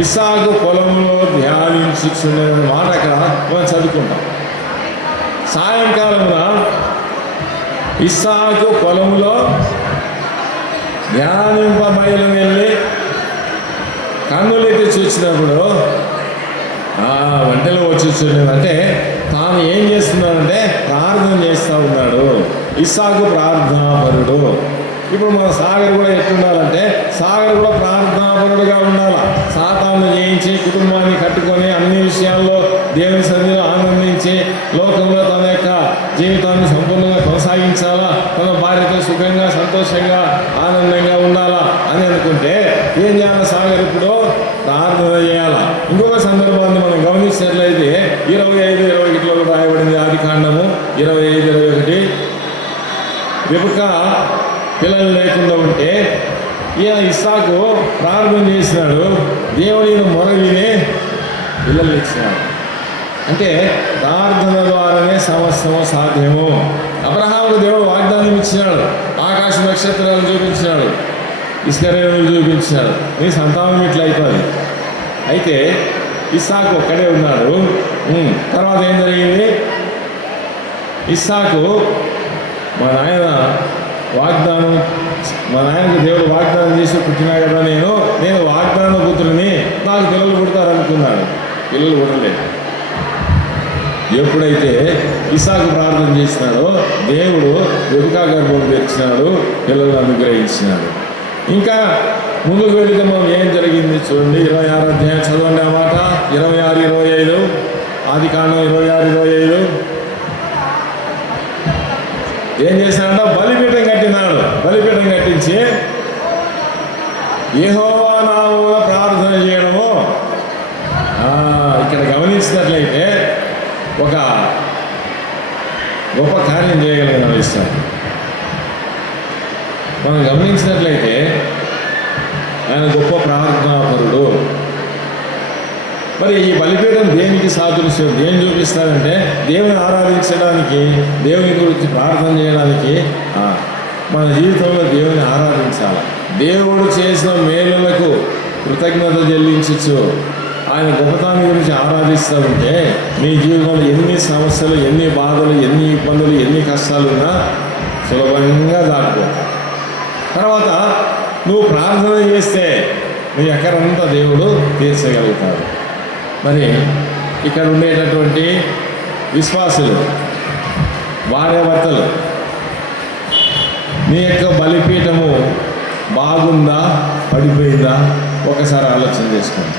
ఇస్సాకు పొలంలో ధ్యానించుచున్న మాట అక్కడ మనం చదువుకుంటాం. సాయంకాలమున ఇస్సాకు పొలంలో ధ్యానింపబయలు వెళ్ళి కన్నులెత్తి చూసినప్పుడు వంటలో వచ్చేస్తున్నాడు. అంటే తాను ఏం చేస్తున్నాడంటే ప్రార్థన చేస్తూ ఉన్నాడు. ఇస్సాకు ప్రార్థనాపరుడు. ఇప్పుడు మన సాగర్ కూడా ఎట్లుండాలంటే, సాగర్ కూడా ప్రార్థనాపరుడుగా ఉండాలి. సాతాను జయించి కుటుంబాన్ని కట్టుకొని అన్ని విషయాల్లో దేవుని సన్నిధిలో ఆనందించి లోకంలో తన యొక్క జీవితాన్ని సంపూర్ణంగా కొనసాగించాలా, తన భార్యతో సుఖంగా, సంతోషంగా, ఆనందంగా ఉండాలా అని అనుకుంటే ఏం చేయాలి? సాగర్ ఇప్పుడు ప్రార్థన చేయాలా. ఇంకొక సందర్భాన్ని మనం గమనించినట్లయితే 25:21లో కూడా రాయబడింది. ఆదికాండము 25:21 రెబెకా పిల్లలు లేకుండా ఉంటే ఈయన ఇస్సాకు ప్రార్థన చేసినాడు, దేవుని మొర విని పిల్లలు ఇచ్చినాడు. అంటే ప్రార్థన ద్వారానే సమస్తము సాధ్యము. అబ్రహాముకు దేవుడు వాగ్దానం ఇచ్చినాడు, ఆకాశ నక్షత్రాలు చూపించినాడు, ఇసుక రేణువులు చూపించినాడు, నీ సంతానం ఇట్లా అయిపోయింది. అయితే ఇస్సాకు ఒక్కడే ఉన్నాడు. తర్వాత ఏం జరిగింది? ఇస్సాకు మా నాయనకు దేవుడు వాగ్దానం చేసి పుట్టినా కదా, నేను వాగ్దాన పుత్రుని, నాకు పిల్లలు పుడతారు అనుకున్నాడు. పిల్లలు పుట్టలేదు. ఎప్పుడైతే ఇస్సాకు ప్రార్థన చేసినాడో దేవుడు వెనుక గర్భం తెచ్చినాడు, పిల్లలు అనుగ్రహించినాడు. ఇంకా ముందుకు వెళితే మనం ఏం జరిగింది చూడండి. 26 అధ్యాయం చదవండి. ఆ మాట 26, 25, ఆదికాండం 26, 25. ఏం చేశాడంట? బలిపీఠం కట్టినాడు. బలిపీఠం కట్టించి యెహోవా నామమున ప్రార్థన చేయడము. ఇక్కడ గమనించినట్లయితే ఒక గొప్ప కార్యం చేయగలిగిన ఇస్తాం. మనం గమనించినట్లయితే ఆయన గొప్ప ప్రార్థనాపరుడు. మరి ఈ బలిపీఠం దేనికి సాదృశ్యం, దేని చూపిస్తారంటే దేవుని ఆరాధించడానికి, దేవుని గురించి ప్రార్థన చేయడానికి. మన జీవితంలో దేవుని ఆరాధించాలి. దేవుడు చేసిన మేలులకు కృతజ్ఞత చెల్లించచ్చు. ఆయన గొప్పతనం గురించి ఆరాధిస్తూ ఉంటే మీ జీవితంలో ఎన్ని సమస్యలు, ఎన్ని బాధలు, ఎన్ని ఇబ్బందులు, ఎన్ని కష్టాలు ఉన్నా సులభంగా దాటిపోతాయి. తర్వాత నువ్వు ప్రార్థన చేస్తే నీ ఎక్కడంతా దేవుడు తీర్చగలుగుతాడు. మరి ఇక్కడ ఉండేటటువంటి విశ్వాసులు, భార్యాభర్తలు, నీ యొక్క బలిపీఠము బాగుందా, పడిపోయిందా? ఒకసారి ఆలోచన చేసుకోండి.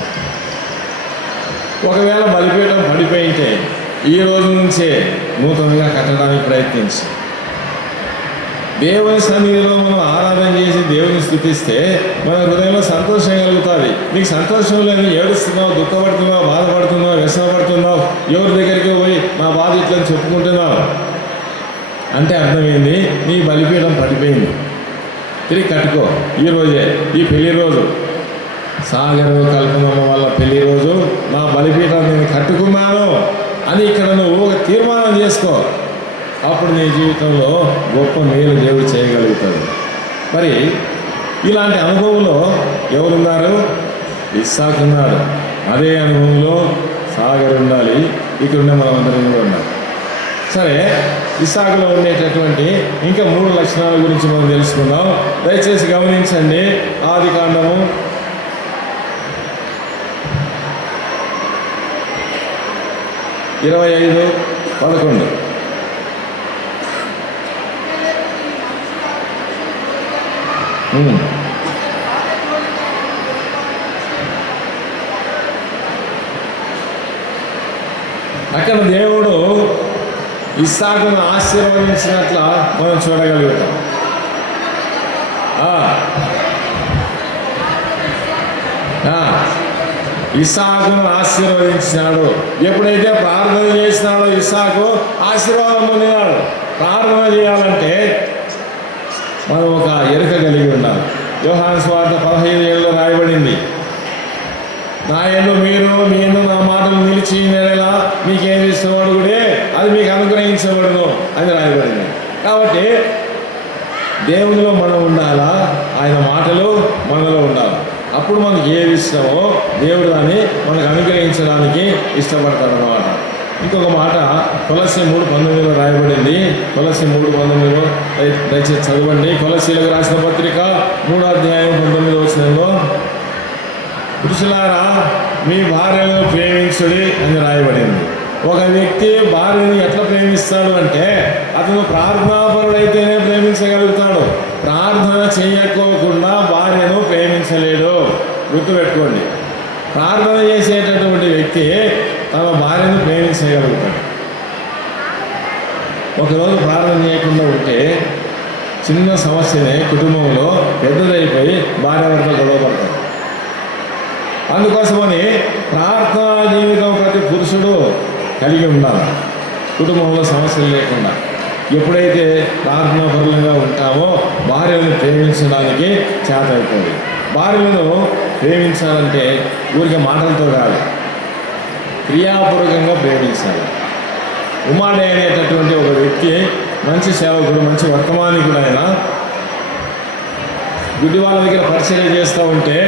ఒకవేళ బలిపీఠం పడిపోయింటే ఈ రోజు నుంచే నూతనంగా కట్టడానికి ప్రయత్నించు. దేవుని సన్నిధిలో మనం ఆరాధన చేసి దేవుని స్తుతిస్తే మన హృదయంలో సంతోషం కలుగుతుంది. నీకు సంతోషం లేదు, ఏడుస్తున్నావు, దుఃఖపడుతున్నావు, బాధపడుతున్నావు, వ్యసనపడుతున్నావు, ఎవరి దగ్గరికి పోయి నా బాధ ఇట్లని చెప్పుకుంటున్నావు అంటే అర్థమైంది, నీ బలిపీఠం పడిపోయింది. తిరిగి కట్టుకో. ఈరోజే ఈ పెళ్లి రోజు, సాగరు కల్పనమ్మ వల్ల పెళ్లి రోజు నా బలిపీఠం నేను కట్టుకున్నాను అని ఇక్కడ నువ్వు ఒక తీర్మానం చేసుకో. అప్పుడు నీ జీవితంలో గొప్ప మేలు దేవుడు చేయగలుగుతాడు. మరి ఇలాంటి అనుభవంలో ఎవరున్నారు? ఇస్సాకు ఉన్నాడు. అదే అనుభవంలో సాగర్ ఉండాలి. ఇక్కడ ఉండే మనం అందరం కూడా ఉండాలి. సరే, ఇస్సాకులో ఉండేటటువంటి ఇంకా 3 లక్షణాల గురించి మనం తెలుసుకుందాం. దయచేసి గమనించండి. ఆదికాండము 25:11. అక్కడ దేవుడు ఇస్సాకును ఆశీర్వదించినట్ల మనం చూడగలుగుతాం. ఇస్సాకును ఆశీర్వదించినాడు. ఎప్పుడైతే ప్రార్థన చేసినాడో ఇస్సాకు ఆశీర్వాదం పొందినాడు. ప్రార్థన చేయాలంటే మనం ఒక ఎరుక కలిగి ఉండాలి. యోహాను సువార్త 15:7 రాయబడింది, నా యందు మీరు మీ యందు నా మాటలు నిలిచి నెలలా మీకేమి ఇష్టమడు కూడా అది మీకు అనుగ్రహించబడును అని రాయబడింది. కాబట్టి దేవునిలో మనం ఉండాలా, ఆయన మాటలు మనలో ఉండాలి. అప్పుడు మనకి ఏది ఇష్టమో దేవుడు దాన్ని మనకు అనుగ్రహించడానికి ఇష్టపడతాడు అన్నమాట. ఇంకొక మాట కొలస్సీ 3:19 రాయబడింది. కొలస్సీ 3:19 దయచేసి చదవండి. కొలస్సీలకు రాసిన పత్రిక 3వ అధ్యాయం 19 పురుషులారా మీ భార్యలను ప్రేమించుడి అని రాయబడింది. ఒక వ్యక్తి భార్యను ఎట్లా ప్రేమిస్తాడు అంటే అతను ప్రార్థనాపరుడైతేనే ప్రేమించగలుగుతాడు. ప్రార్థన చేయకోకుండా భార్యను ప్రేమించలేడు. గుర్తుపెట్టుకోండి. ప్రార్థన చేసేటటువంటి వ్యక్తి తన భార్యను ప్రేమించగలుగుతాడు. ఒకరోజు ప్రార్థన చేయకుండా ఉంటే చిన్న సమస్యనే కుటుంబంలో పెద్దదైపోయి భార్యాభర్త గొడవ పడతారు. అందుకోసమని ప్రార్థనా జీవితం ప్రతి పురుషుడు కలిగి ఉండాలి. కుటుంబంలో సమస్యలు లేకుండా ఎప్పుడైతే ప్రార్థనాపరులంగా ఉంటామో భార్యలను ప్రేమించడానికి చేత అవుతుంది. భార్యలను ప్రేమించాలంటే ఊరికే మాటలతో కాదు, క్రియాపూర్వకంగా ప్రేమించాలి. ఉమాడే అనేటటువంటి ఒక వ్యక్తి మంచి సేవకుడు, మంచి వర్తమానికుడు. ఆయన గుడ్డి వాళ్ళ దగ్గర పరిచయం చేస్తూ ఉంటే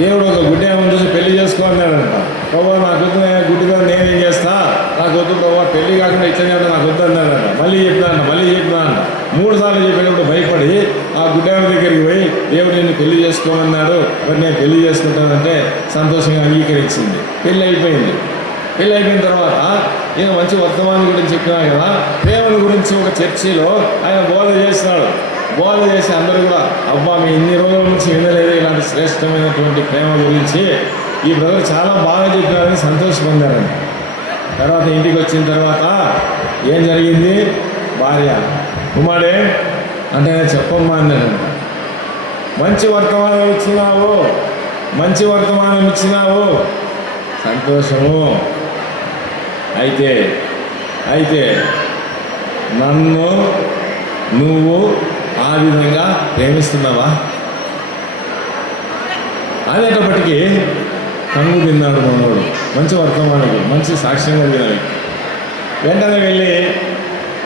దేవుడు ఒక గుడ్డి ఆమెను చూసి పెళ్లి చేసుకో అన్నాడంట. ప్రభావ నాకు వద్దు గుడ్డిగా నేనేం చేస్తా, నాకు వద్దు ప్రభావ పెళ్లి కాకుండా ఇట్లనే అంటే నాకు వద్దు అన్నాడంట. మళ్ళీ చెప్పినా అంట 3 సార్లు చెప్పినప్పుడు భయపడి ఆ గుడ్డామి దగ్గరికి పోయి దేవుడు నిన్ను పెళ్లి చేసుకోమన్నాడు, మరి నేను పెళ్లి చేసుకుంటానంటే సంతోషంగా అంగీకరించింది. పెళ్ళి అయిపోయింది. పెళ్ళి అయిపోయిన తర్వాత ఈయన మంచి వర్తమానం గురించి చెప్పినా కదా, ప్రేమల గురించి ఒక చర్చిలో ఆయన బోధ చేస్తున్నాడు. బోధ చేసి అందరూ కూడా అబ్బా మీ ఇన్ని రోజుల నుంచి వినలేదు ఇలాంటి శ్రేష్టమైనటువంటి ప్రేమ గురించి, ఈ బ్రదర్ చాలా బాగా చెప్పినారని సంతోషపడ్డారండి. తర్వాత ఇంటికి వచ్చిన తర్వాత ఏం జరిగింది, భార్య కుమారుడే అంటే నేను చెప్పమ్మా అన్నాడంట. మంచి వర్తమానం ఇచ్చినావు సంతోషము. అయితే నన్ను నువ్వు ఆ విధంగా ప్రేమిస్తున్నావా అనేటప్పటికీ కంగు తిన్నాడు మనోడు. మంచి వర్తమానికి మంచి సాక్ష్యం కలిగిన వ్యక్తి. వెంటనే వెళ్ళి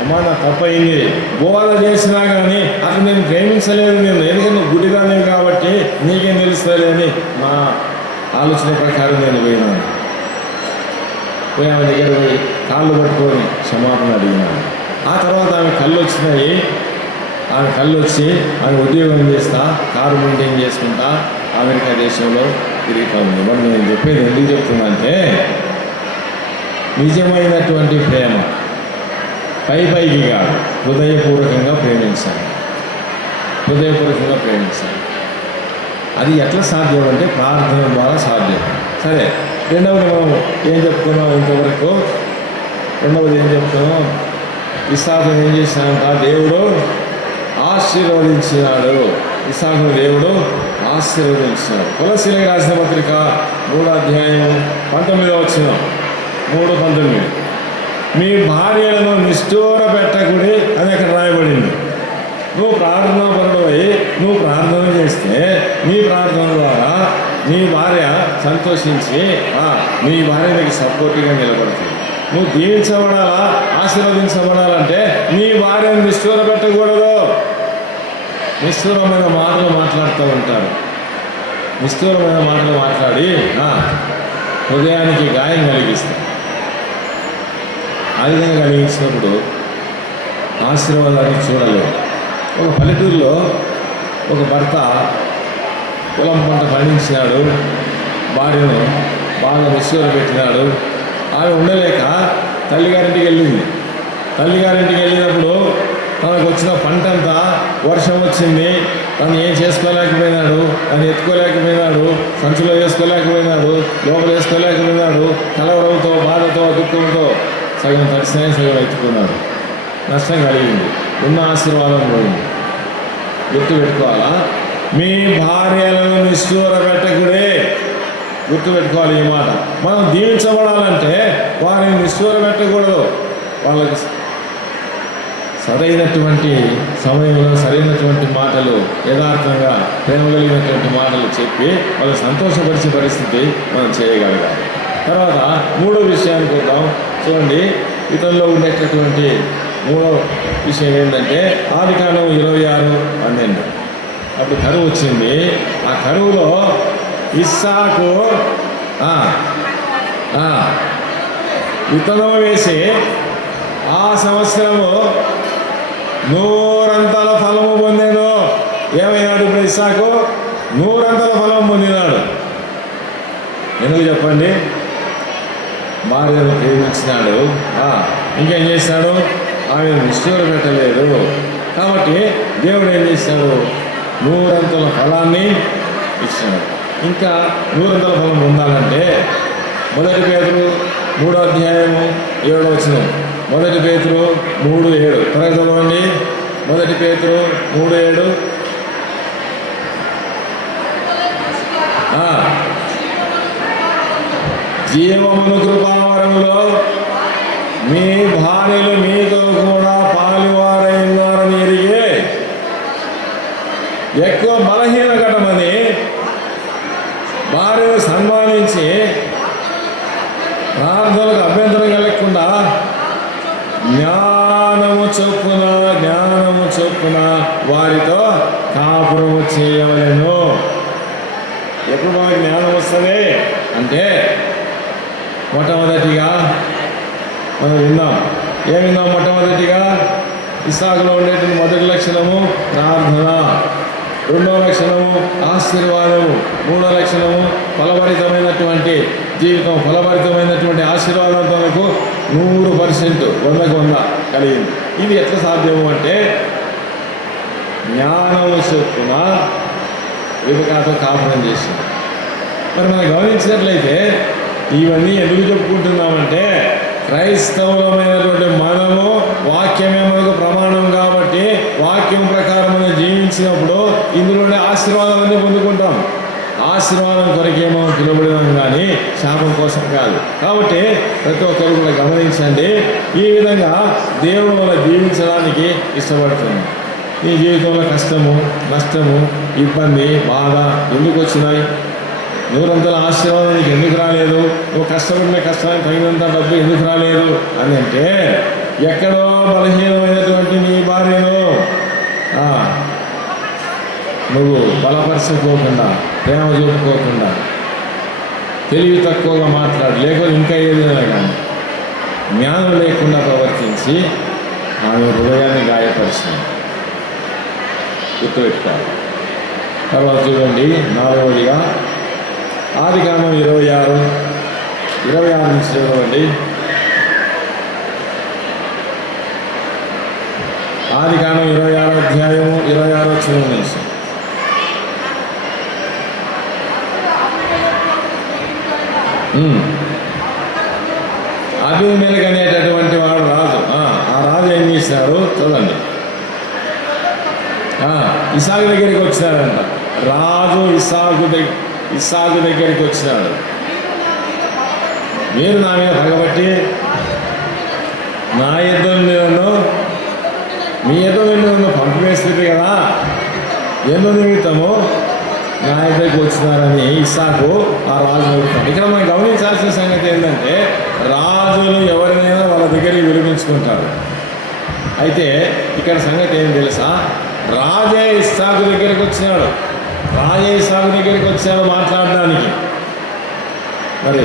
అమ్మా నా తప్పయింది, బోధ చేసినా కానీ అతను నేను ప్రేమించలేదు, నేను ఎందుకంటే గుడిగానే కాబట్టి నీకేం తెలుస్తుంది అని నా ఆలోచన ప్రకారం నేను పోయినాను. పోయి ఆమె దగ్గర పోయి కాళ్ళు పట్టుకొని క్షమాపణ అడిగినాను. ఆ తర్వాత ఆమె కళ్ళు వచ్చినాయి. ఆమె కళ్ళు వచ్చి ఆమె ఉద్యోగం చేస్తా, కారు మెయింటైన్ చేసుకుంటా అమెరికా దేశంలో తిరుగుతూ ఉంది. మరి నేను చెప్పేది ఎందుకు చెప్తున్నా అంటే, నిజమైనటువంటి ప్రేమ పైకి కాదు, హృదయపూర్వకంగా ప్రేమించాలి. అది ఎట్లా సాధ్యం అంటే ప్రార్థన ద్వారా సాధ్యం. సరే, రెండవది మనం ఏం చెప్పుకున్నాం ఇంతవరకు? రెండవది ఏం చెప్తున్నాం? ఇస్సాకు ఏం చేశాడంట? దేవుడు ఆశీర్వదించినాడు. ఇస్సాకును దేవుడు ఆశీర్వదించినాడు. కొలస్సీలకు రాసిన పత్రిక 3వ అధ్యాయం 19వ వచనం, 3:19, మీ భార్యలను నిష్ఠూర పెట్టకుడి అని అక్కడ రాయబడింది. నువ్వు ప్రార్థనాపరుడై నువ్వు ప్రార్థన చేస్తే నీ ప్రార్థన ద్వారా నీ భార్య సంతోషించి నీ భార్య నీకు సపోర్ట్గా నిలబడుతుంది. నువ్వు దీవించబడాలా, ఆశీర్వదించబడాలంటే నీ భార్యను నిష్ఠూర పెట్టకూడదు. నిష్ఠూరమైన మాటలు మాట్లాడుతూ ఉంటారు. నిష్ఠూరమైన మాటలు మాట్లాడి హృదయానికి గాయం కలిగిస్తాయి. ఆ విధంగా కలిగించినప్పుడు ఆశీర్వాదాన్ని చూడలేదు. ఒక పల్లెటూరులో ఒక భర్త పొలం పంట పండించినాడు, భార్యను బాగా నిష్ఠూర పెట్టినాడు. ఆమె ఉండలేక తల్లిగారింటికి వెళ్ళింది. తల్లిగారింటికి వెళ్ళినప్పుడు తనకు వచ్చిన పంట అంతా వర్షం వచ్చింది. తను ఏం చేసుకోలేకపోయినాడు, తను ఎత్తుకోలేకపోయినాడు, సంచులో వేసుకోలేకపోయినాడు, లోపల వేసుకోలేకపోయినాడు. కలవరంతో, బాధతో, దుఃఖంతో సగం తడిసినాయి, సగం ఎత్తుకున్నాడు. నష్టం కలిగింది. ఉన్న ఆశీర్వాదం పోయింది. గుర్తుపెట్టుకోవాలా? మీ భార్యలను నిష్ఠూర పెట్టకుడే. గుర్తుపెట్టుకోవాలి ఈ మాట. మనం దీవించబడాలంటే వారిని నిష్ఠూర పెట్టకూడదు. వాళ్ళకి సరైనటువంటి సమయంలో సరైనటువంటి మాటలు, యథార్థంగా ప్రేమ కలిగినటువంటి మాటలు చెప్పి వాళ్ళు సంతోషపరిచే పరిస్థితి మనం చేయగలగాలి. తర్వాత 3వ విషయానికి వద్దాం. చూడండి, ఇతరులో ఉండేటటువంటి 3వ విషయం ఏంటంటే ఆదికాండం 26:12. అప్పుడు కరువు వచ్చింది. ఆ కరువులో ఇస్సాకు విత్తనం వేసి ఆ సంవత్సరము 100 ఫలము పొందాడు. ఏమైనాడు ఇప్పుడు ఇస్సాకు? 100 ఫలం పొందినాడు. ఎందుకు చెప్పండి? భార్యను ప్రేమించినాడు. ఇంకేం చేశాడు? ఆమెను నిష్ఠూర పెట్టలేదు. కాబట్టి దేవుడు ఏం చేశాడు? 100 ఫలాన్ని ఇచ్చినాడు. ఇంకా 100 ఫలం పొందాలంటే 1 పేతురు 3వ అధ్యాయము 7వ వచనం. 1 పేతురు 3:7 త్వరగా చదవండి. 1 పేతురు 3:7. జీవమును కృపావరములో మీ భార్యలు మీతో కూడా పాలువారైనారని ఎరిగే ఎక్కువ బలహీన ఘటమని భార్యను సన్మానించి ప్రార్థనలకు అభ్యంతరం కలగకుండా జ్ఞానము చొప్పున వారితో కాపురము చేయవలెను. ఎప్పుడు మనకి జ్ఞానం వస్తుంది అంటే మనం విన్నాం. ఏం విన్నాం? మొట్టమొదటిగా ఇస్సాకులో ఉండేటువంటి మొదటి లక్షణము ప్రార్థన, రెండో లక్షణము ఆశీర్వాదము, మూడో లక్షణము ఫలభరితమైనటువంటి జీవితం, ఫలభరితమైనటువంటి ఆశీర్వాదం తనకు 100%, 100% కలిగింది. ఇది ఎట్లా సాధ్యము అంటే జ్ఞానము చొప్పున రిబెకాతో కాపురం చేసింది. మరి మనం గమనించినట్లయితే ఇవన్నీ ఎందుకు చెప్పుకుంటున్నామంటే క్రైస్తవులమైనటువంటి మనము వాక్యమే మనకు ప్రమాణం కాబట్టి వాక్యం ప్రకారం మనం జీవించినప్పుడు ఇందులోనే ఆశీర్వాదాలన్నీ పొందుకుంటాం. ఆశీర్వాదం కొరకేమో పిలువబడినాం కానీ శాపం కోసం కాదు. కాబట్టి ప్రతి ఒక్కరు కూడా గమనించండి, ఈ విధంగా దేవుడు మనం జీవించడానికి ఇష్టపడుతుంది. నీ జీవితంలో కష్టము, నష్టము, ఇబ్బంది, బాధ ఎందుకు వచ్చినాయి? నూరంతల ఆశీర్వాదం నీకు ఎందుకు రాలేదు? నువ్వు కష్టపడిన కష్టానికి తగినంత డబ్బు ఎందుకు రాలేదు అని అంటే ఎక్కడో బలహీనమైనటువంటి నీ భార్యను నువ్వు బలపరచుకోకుండా, ప్రేమ చూపుకోకుండా, తెలివి తక్కువగా మాట్లాడు, లేకపోతే ఇంకా ఏదైనా కానీ జ్ఞానం లేకుండా ప్రవర్తించి ఆమె హృదయాన్ని గాయపరిచింది. గుర్తుపెట్టుకోవాలి. తర్వాత చూడండి, 4వదిగా ఆదికాండం 26 నుంచి చదవండి. ఆదికాండం 26 అధ్యాయము 26 వచనం నుంచి. అబీమెలెకు అనేటటువంటి వాడు రాజు. ఆ రాజు ఏం చేసినారు చూడండి. ఇస్సాకు దగ్గరికి వచ్చినారంట. రాజు ఇస్సాకు దగ్గరికి వచ్చినాడు. మీరు నా మీద పగబట్టి నా యుద్ధం నన్ను మీ యుద్ధం నన్ను పంపివేస్తుంది కదా, ఎందు నిమిత్తము నా దగ్గరికి వచ్చినారని ఇస్సాకు ఆ రాజు అడుగుతాడు. ఇక్కడ మనం గమనించాల్సిన సంగతి ఏంటంటే రాజులు ఎవరినైనా వాళ్ళ దగ్గరికి వినిపించుకుంటారు. అయితే ఇక్కడ సంగతి ఏం తెలుసా? రాజే ఇస్సాకు దగ్గరికి వచ్చినాడు. మాట్లాడడానికి. మరి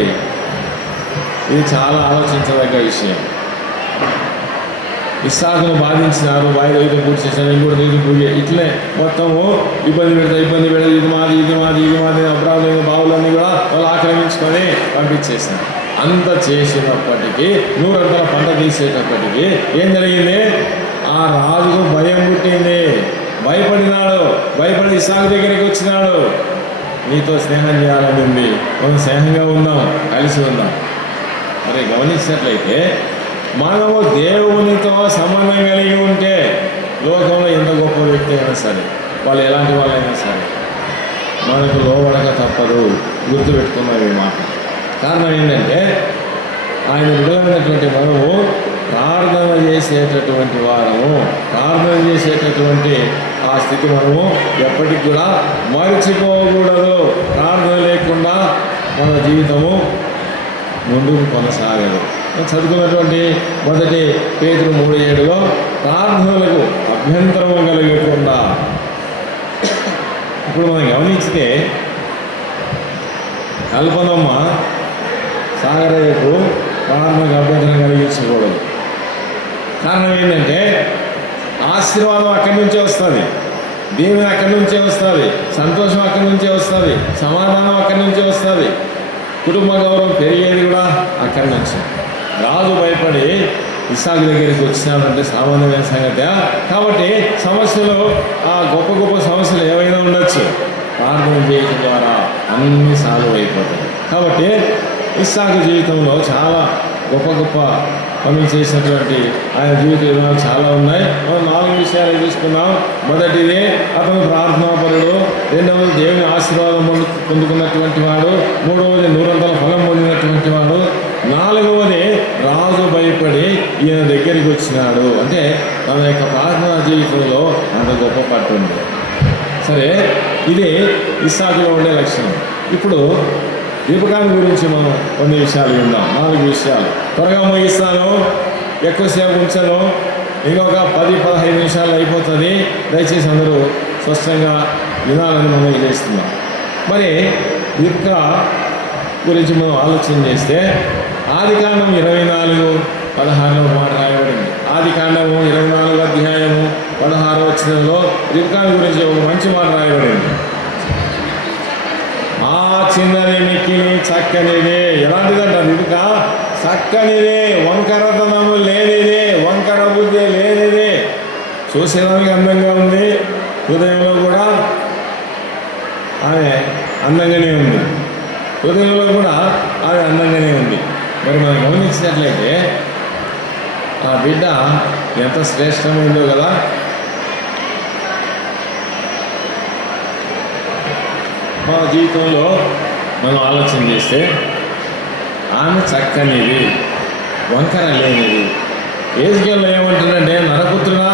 ఇది చాలా ఆలోచించదగ్గ విషయం. ఇస్సాకును బాధించినారు, వాయిదా పూర్తి చేశారు, ఇంకోటి పూజ, ఇట్లే మొత్తము ఇబ్బంది పెడతా, ఇది మాది అపరాధమైన బావులన్నీ కూడా వాళ్ళు ఆక్రమించుకొని పంపించేసినారు. అంత చేసినప్పటికీ 100 పంట తీసేటప్పటికీ ఏం జరిగింది? ఆ రాజుకు భయం పుట్టింది. భయపడి ఇస్సాకు దగ్గరికి వచ్చినాడు. నీతో స్నేహం చేయాలని ఉంది, మనం స్నేహంగా ఉందాం, కలిసి ఉందాం. మరి గమనించినట్లయితే మనము దేవునితో సంబంధం కలిగి ఉంటే లోకంలో ఎంత గొప్ప వ్యక్తి అయినా సరే, వాళ్ళు ఎలాంటి వాళ్ళైనా సరే మనకు లోబడక తప్పదు. గుర్తుపెట్టుకున్నాం ఈ మాట. కారణం ఏంటంటే ఆయన విడుదలైనటువంటి మనము ప్రార్థన చేసేటటువంటి వారము, ప్రార్థన చేసేటటువంటి ఆ స్థితి మనము ఎప్పటికి కూడా మరిచిపోకూడదు. ప్రార్థన లేకుండా మన జీవితము ముందుకు కొనసాగదు. చదువుకున్నటువంటి 1 పేతురు 3:7 ప్రార్థనలకు అభ్యంతరము కలగకుండా. ఇప్పుడు మనం గమనించితే కల్పనమ్మ సాగరయ్యకు ప్రార్థనకు అభ్యంతరం కలిగించకూడదు. కారణం ఏంటంటే ఆశీర్వాదం అక్కడి నుంచే వస్తుంది, దీవెన అక్కడి నుంచే వస్తుంది, సంతోషం అక్కడి నుంచే వస్తుంది, సమాధానం అక్కడి నుంచే వస్తుంది, కుటుంబ గౌరవం పెరిగేది కూడా అక్కడి నుంచి. రాజు భయపడి ఇస్సాకు దగ్గరికి వచ్చినాడంటే సామాన్యమైన సంగతి. కాబట్టి సమస్యలు, ఆ గొప్ప సమస్యలు ఏవైనా ఉండొచ్చు, ప్రార్థన చేయడం ద్వారా అన్నీ సాల్వ్ అయిపోతాయి. కాబట్టి ఇస్సాకు జీవితంలో చాలా గొప్ప పనులు చేసినటువంటి ఆయన జీవిత విధానాలు చాలా ఉన్నాయి. మనం 4 విషయాలు చూసుకున్నాం. మొదటిది అతను ప్రార్థనాపరుడు, రెండవది దేవుని ఆశీర్వాదం పొందుకున్నటువంటి వాడు, మూడవది 100 ఫలం పొందినటువంటి వాడు, 4వది రాజు భయపడి ఈయన దగ్గరికి వచ్చినాడు. అంటే తన యొక్క ప్రార్థనా జీవితంలో అంత గొప్ప పట్టు ఉంది. సరే, ఇది ఇస్సాకులో ఉండే లక్షణం. ఇప్పుడు దీపకాల గురించి మనం కొన్ని విషయాలు విందాం. 4 విషయాలు త్వరగా ముగిస్తాను, ఎక్కువసేపు ఉంచాను. ఇంకొక 10-15 నిమిషాలు అయిపోతుంది. దయచేసి అందరూ స్పష్టంగా వినాలని మనం చేస్తున్నాం. మరి దీపిక గురించి మనం ఆలోచన చేస్తే ఆదికాండం 24 16వ మాట రాయబడింది. ఆది కాండము 24వ అధ్యాయము 16వ వచనంలో రిబ్కా గురించి ఒక మంచి మాట రాయబడింది. ఆ చిన్నది మిక్కిలి చక్కనిది. ఎలాంటిదంట రిబ్కా? చక్కనిది, వంకరతనము లేనిది, వంకర బుద్ధి లేనిది. చూసేదానికి అందంగా ఉంది, హృదయంలో కూడా ఆమె అందంగానే ఉంది. హృదయంలో కూడా ఆమె అందంగానే ఉంది. మరి మనం గమనించినట్లయితే ఆ బిడ్డ ఎంత శ్రేష్టమైందో కదా. మా జీవితంలో మనం ఆలోచన చేస్తే ఆమె చక్కనిది, వంకర లేనిది. ఏజ్కేల్లో ఏమంటుందంటే, నరపుత్రుడా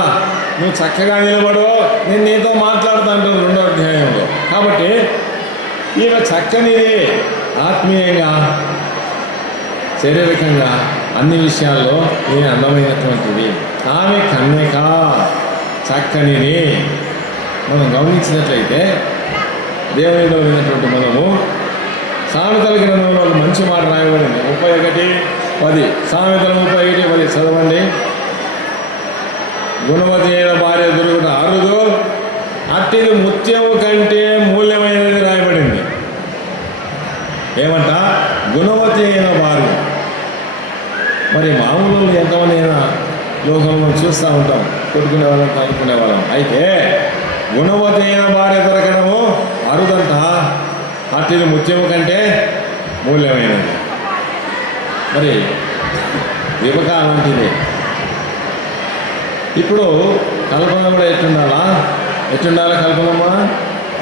నువ్వు చక్కగా నిలబడు, నేను నీతో మాట్లాడుతా అంటాను 2వ అధ్యాయంలో. కాబట్టి ఈమె చక్కనిది, ఆత్మీయంగా శారీరకంగా అన్ని విషయాల్లో ఈమె అందమైనటువంటిది. ఆమె కన్యక, చక్కనిది. మనం గమనించినట్లయితే దేవునిలో ఉన్నటువంటి మనము సామెతల గ్రంథంలో ఒక మంచి మాట రాయబడింది. 31:10 సామెతలు 31:10 చదవండి. గుణవతి అయిన భార్య దొరుకుట అరుదు, అట్టిది ముత్యము కంటే మూల్యమైనది రాయబడింది. ఏమంట? గుణవతి అయిన భార్య. మరి మామూలు ఎంతమంది అయినా లోకంలో చూస్తూ ఉంటాం, కొట్టుకునే వాళ్ళం, తాగుకునే వాళ్ళం. అయితే గుణవతి అయిన భార్య దొరకడము అరుదంట, అట్టిది ముత్యము కంటే మూల్యమైనది. మరి రిబ్కా అలాంటిది. ఇప్పుడు కల్పన కూడా ఎట్టుండాలా? కల్పనమ్మా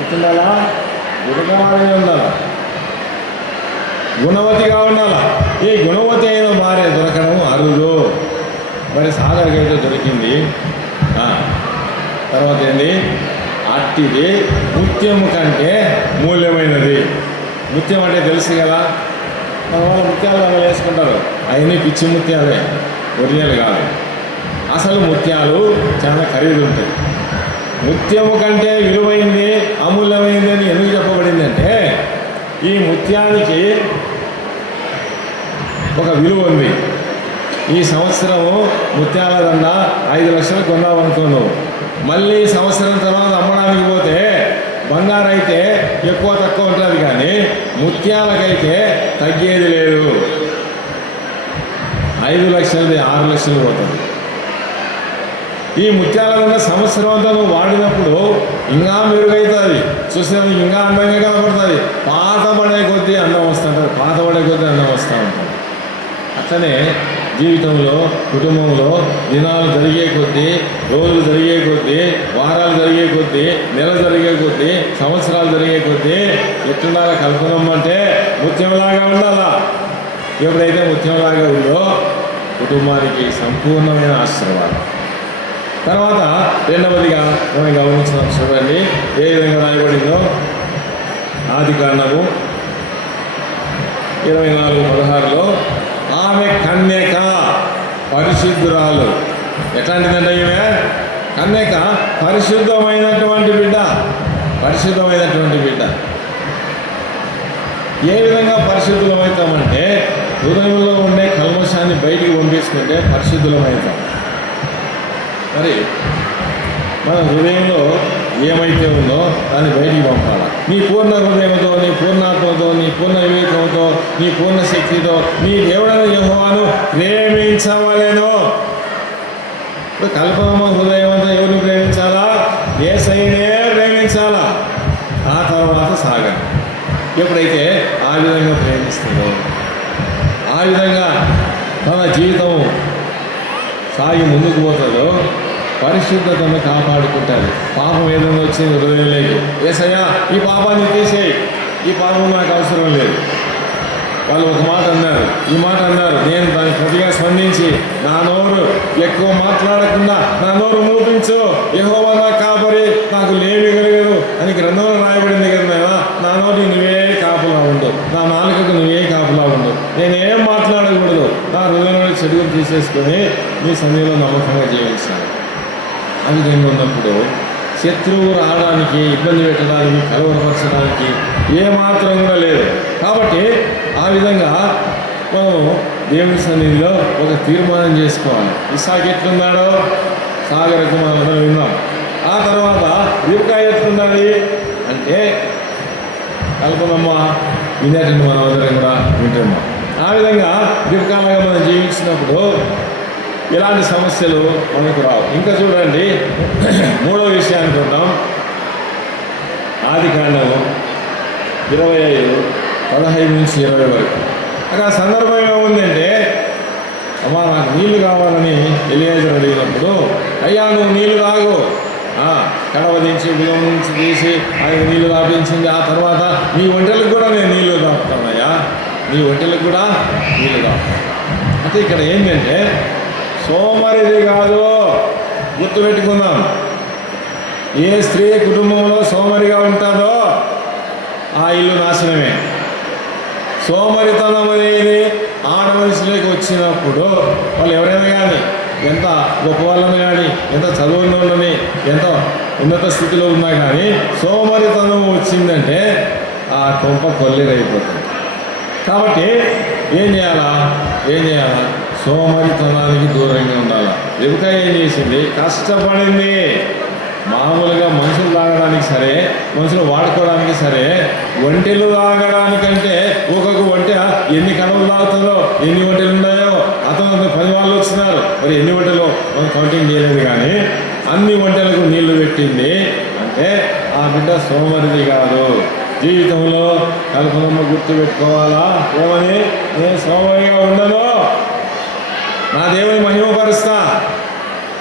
ఎట్టుండాలా? గుణగానే ఉండాలా, గుణవతిగా ఉండాలా. ఈ గుణవతి అయిన భార్య దొరకడం అరుదు. మరి సాగర్గైతే దొరికింది. తర్వాత ఏంది? అట్టిది ముత్యము కంటే మూల్యమైనది. ముత్యం అంటే తెలుసు కదా, మన వాళ్ళు ముత్యాలు అలా వేసుకుంటారు. అవన్నీ పిచ్చి ముత్యాలే, ఒరిజినల్ కాదు. అసలు ముత్యాలు చాలా ఖరీదు ఉంటాయి. ముత్యము కంటే విలువైంది, అమూల్యమైంది అని ఎందుకు చెప్పబడిందంటే, ఈ ముత్యానికి ఒక విలువ ఉంది. ఈ సంవత్సరము ముత్యాల దండ 5 లక్షలు కొన్నామనుకున్నావు, మళ్ళీ సంవత్సరం తర్వాత అమ్మడానికి పోతే బంగారు అయితే ఎక్కువ తక్కువ ఉంటుంది, కానీ ముత్యాలకైతే తగ్గేది లేదు. 5 లక్షలది 6 లక్షలు పోతుంది. ఈ ముత్యాల దండ సంవత్సరం అంతా నువ్వు వాడినప్పుడు ఇంకా మెరుగవుతుంది, చూసేదానికి ఇంకా అందంగా కనపడుతుంది. పాత పడే కొద్దీ అందం వస్తూ ఉంటుంది. అట్లనే జీవితంలో, కుటుంబంలో దినాలు జరిగే కొద్దీ, రోజులు జరిగే కొద్దీ, వారాలు జరిగే కొద్దీ, నెల జరిగే కొద్దీ, సంవత్సరాలు జరిగే కొద్దీ ఎట్లుండాల కల్పనం అంటే ముత్యంలాగా ఉండాలా. ఎప్పుడైతే ముత్యంలాగా ఉందో కుటుంబానికి సంపూర్ణమైన ఆశీర్వాదం. తర్వాత రెండవదిగా మనం గమనించినాం, చూడండి ఏ విధంగా రాయబడిందో. ఆది కాండము 24:16లో ఆమె కన్యక, పరిశుద్ధురాలు. ఎట్లాంటిదంటే ఈమె కన్యక, పరిశుద్ధమైనటువంటి బిడ్డ. ఏ విధంగా పరిశుద్ధులమవుతామంటే, హృదయంలో ఉండే కల్మషాన్ని బయటికి పంపించుకుంటే పరిశుద్ధులమవుతాం. మరి మన హృదయంలో ఏమైతే ఉందో దాన్ని బయటికి పంపాలి. నీ పూర్ణ హృదయంతో, నీ పూర్ణాత్మతో, నీ పూర్ణ వివేకంతో, నీ పూర్ణ శక్తితో నీ దేవుడైన యెహోవాను ప్రేమించవలెను. ఇప్పుడు కల్పనమ్మ హృదయం అంతా ఎవరిని ప్రేమించాలా? యేసయ్యనే ప్రేమించాలా. ఆ తర్వాత సాగాలి. ఎప్పుడైతే ఆ విధంగా ప్రేమిస్తుందో, ఆ విధంగా తన జీవితం సాగి ముందుకు పోతుందో, పరిశుద్ధతను కాపాడుకుంటుంది. పాపం ఏదైనా వచ్చింది హృదయంలోకి, యేసయ్యా ఈ పాపాన్ని తీసేయి, ఈ పాపం నాకు అవసరం లేదు. వాళ్ళు ఒక మాట అన్నారు, ఈ మాట అన్నారు, నేను దాన్ని ప్రతిగా స్పందించి నా నోరు ఎక్కువ మాట్లాడకుండా నా నోరు మూపించు, యెహోవా నా కాపరి, నాకు లేమి కలగదు అని గ్రంథంలో రాయబడింది కదా. నా నోటి నువ్వే కాపులా ఉండు, నా నాలుకకు నువ్వే కాపులా ఉండు, నేనేం మాట్లాడకూడదు, నా హృదయంలో చెడుగులు తీసేసుకొని నీ సన్నిధిలో నమ్మకంగా జీవించాను. ఆ విధంగా ఉన్నప్పుడు శత్రువు రావడానికి, ఇబ్బంది పెట్టడానికి, కలవరపరచడానికి ఏమాత్రం కూడా లేదు. కాబట్టి ఆ విధంగా మనము దేవుని సన్నిధిలో ఒక తీర్మానం చేసుకోవాలి. ఇస్సాకు ఎట్లున్నాడో సాగరకు మనం అందరం విన్నాం. ఆ తర్వాత రిబ్కా ఎట్లున్నది అంటే కల్పనమ్మ వినేటట్టు మనం అందరం కూడా వింటున్నాం. ఆ విధంగా రిబ్కాలాగా మనం జీవించినప్పుడు ఇలాంటి సమస్యలు మనకు రావు. ఇంకా చూడండి, మూడవ విషయానికి ఉంటాం. ఆదికాండము 25:15-20 వరకు. అక్కడ సందర్భం ఏముందంటే, అమ్మా నాకు నీళ్లు కావాలని ఎలియాజరు అడిగినప్పుడు, అయ్యా నువ్వు నీళ్లు తాగు, కడవ దించి బియ్యం నుంచి తీసి ఆయన నీళ్లు తాపించింది. ఆ తర్వాత నీ ఒంటెలకు కూడా నేను నీళ్లు తాపుతానయ్యా, నీ ఒంటెలకు కూడా నీళ్లు తాపుతాను. అంటే ఇక్కడ ఏంటంటే సోమరిది కాదు, గుర్తుపెట్టుకుందాం. ఏ స్త్రీ కుటుంబంలో సోమరిగా ఉంటుందో ఆ ఇల్లు నాశనమే. సోమరితనం అనేది ఆడ మనిషిలోకి వచ్చినప్పుడు వాళ్ళు ఎవరైనా కానీ, ఎంత గొప్ప వాళ్ళని కానీ, ఎంత చదువున్న వాళ్ళని, ఎంత ఉన్నత స్థితిలో ఉన్నా కానీ సోమరితనం వచ్చిందంటే ఆ కొంప కొల్లేరైపోతుంది. కాబట్టి ఏం చేయాలా? సోమరితనానికి దూరంగా ఉండాలి. రిబ్కా ఏం చేసింది? కష్టపడింది. మామూలుగా మనుషులు తాగడానికి సరే, మనుషులు వాడుకోవడానికి సరే, ఒంటెలు తాగడానికంటే ఒక్కొక్క ఒంటె ఎన్ని కడవలు తాగుతుందో, ఎన్ని ఒంటెలు ఉన్నాయో, అతను 10 వాళ్ళు వచ్చినారు, మరి ఎన్ని ఒంటెలో మనం కౌంటింగ్ చేయలేదు. కానీ అన్ని ఒంటెలకు నీళ్లు పెట్టింది అంటే ఆ బిడ్డ సోమరిది కాదు. జీవితంలో కల్పనమ్మ గుర్తుపెట్టుకోవాలా, ఏమని? నేను సోమరిగా ఉండను, నా దేవుని మహిమపరుస్తా.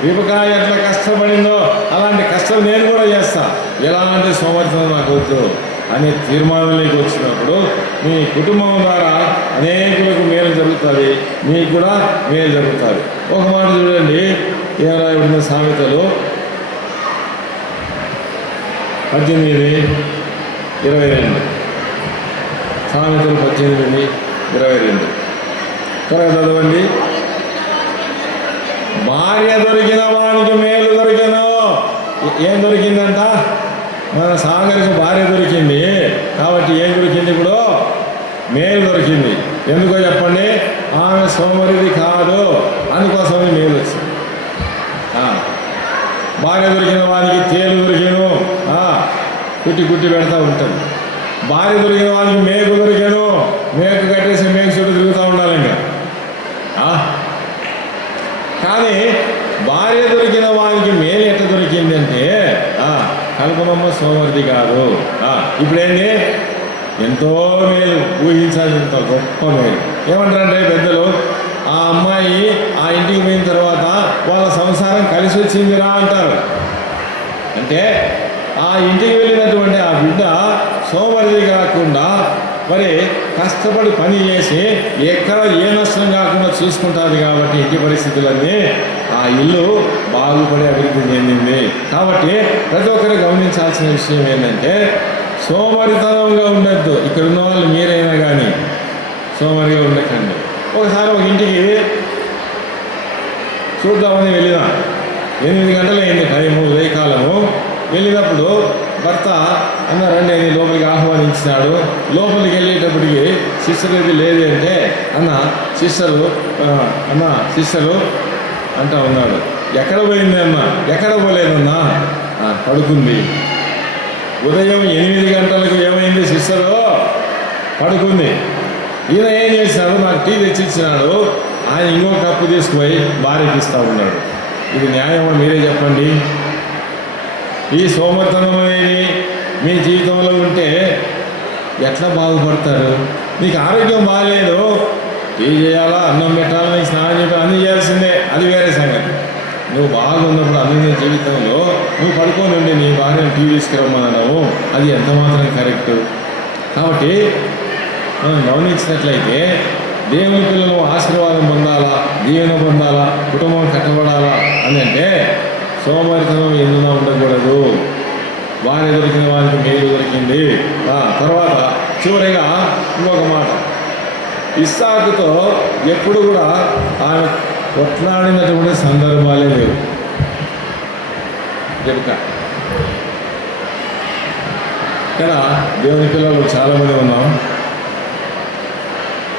రిబ్కా ఎట్లా కష్టపడిందో అలాంటి కష్టం నేను కూడా చేస్తా. ఎలాంటి సోమరితనం నాకు వద్దు అనే తీర్మానంలోకి వచ్చినప్పుడు మీ కుటుంబం ద్వారా అనేకులకు మేలు జరుగుతుంది, మీకు కూడా మేలు జరుగుతుంది. ఒక మాట చూడండి, ఏం రాయబడిన సామెతలు 18:22. సామెతలు 18:22 త్వరగా చదవండి. భార్య దొరికిన వానికి మేలు దొరికెను. ఏం దొరికిందంట? మన సాగర్కి భార్య దొరికింది కాబట్టి ఏం దొరికింది? ఇప్పుడు మేలు దొరికింది. ఎందుకో చెప్పండి? ఆమె సోమరిది కాదు, అందుకోసమే మేలు వచ్చింది. భార్య దొరికిన వానికి తేలు దొరికాను, కుట్టి పెడతా ఉంటుంది. భార్య దొరికిన వానికి మేకు దొరికాను, మేకు కట్టేసి మేకు చుట్టూ తిరుగుతూ ఉండాలి ఇంకా. కానీ భార్య దొరికిన వానికి మేలు ఎట్లా దొరికింది అంటే కల్పనమ్మ సోమరిది కాదు. ఇప్పుడేంటి? ఎంతో మేలు, ఊహించాల్సినంత గొప్ప మేలు. ఏమంటారంటే పెద్దలు, ఆ అమ్మాయి ఆ ఇంటికి పోయిన తర్వాత వాళ్ళ సంసారం కలిసి వచ్చిందిరా అంటారు. అంటే ఆ ఇంటికి వెళ్ళినటువంటి ఆ బిడ్డ సోమరిది కాకుండా మరి కష్టపడి పని చేసి ఎక్కడ ఏ నష్టం కాకుండా చూసుకుంటుంది. కాబట్టి ఇంటి పరిస్థితులన్నీ ఆ ఇల్లు బాగుపడి అభివృద్ధి చెందింది. కాబట్టి ప్రతి ఒక్కరు గమనించాల్సిన విషయం ఏంటంటే సోమరితనంగా ఉండద్దు. ఇక్కడ ఉన్న వాళ్ళు మీరైనా కానీ సోమరిగా ఉండకండి. ఒకసారి ఒక ఇంటికి చూద్దామని వెళ్ళిన 8 గంటలు అయింది టైము, ఉదయకాలము. వెళ్ళినప్పుడు భర్త అన్న రండి అని లోపలికి ఆహ్వానించినాడు. లోపలికి వెళ్ళేటప్పటికి సిస్టర్ ఇది లేదు అంటే సిస్టరు అంటా ఉన్నాడు. ఎక్కడ పోయింది అమ్మ? ఎక్కడ పోలేదన్నా, పడుకుంది. ఉదయం 8 గంటలకు ఏమైంది? సిస్టరు పడుకుంది. ఈయన ఏం చేశాడు? నాకు టీ తెచ్చిచ్చినాడు. ఆయన ఇంకో కప్పు తీసుకుపోయి భార్యకి ఇస్తూ ఉన్నాడు. ఇది న్యాయమా? మీరే చెప్పండి. ఈ సోమరితనం అనేది మీ జీవితంలో ఉంటే ఎట్లా బాగుపడతారు? నీకు ఆరోగ్యం బాగాలేదు, ఏం చేయాలా? అన్నం పెట్టాలని, స్నానం చేయాలి, అన్నీ చేయాల్సిందే, అది వేరే సంగతి. నువ్వు బాగున్నప్పుడు అన్ని జీవితంలో నువ్వు పడుకొని ఉండి నీ భార్యను టీవీ తీసుకురమ్మన్నావు, అది ఎంత మాత్రం కరెక్ట్? కాబట్టి మనం గమనించినట్లయితే దేవుని పిల్లలు ఆశీర్వాదం పొందాలా, దీవెన పొందాలా, కుటుంబం కట్టబడాలా అని అంటే సోమరితనం ఎందున ఉండకూడదు. భార్య దొరికిన వారికి మేలు దొరికింది. తర్వాత చివరిగా ఇంకొక మాట, ఇస్సాకుతో ఎప్పుడు కూడా ఆమె కొట్లాడినటువంటి సందర్భాలే లేవు. చెప్తా ఇక్కడ దేవుని పిల్లలు చాలామంది ఉన్నాం.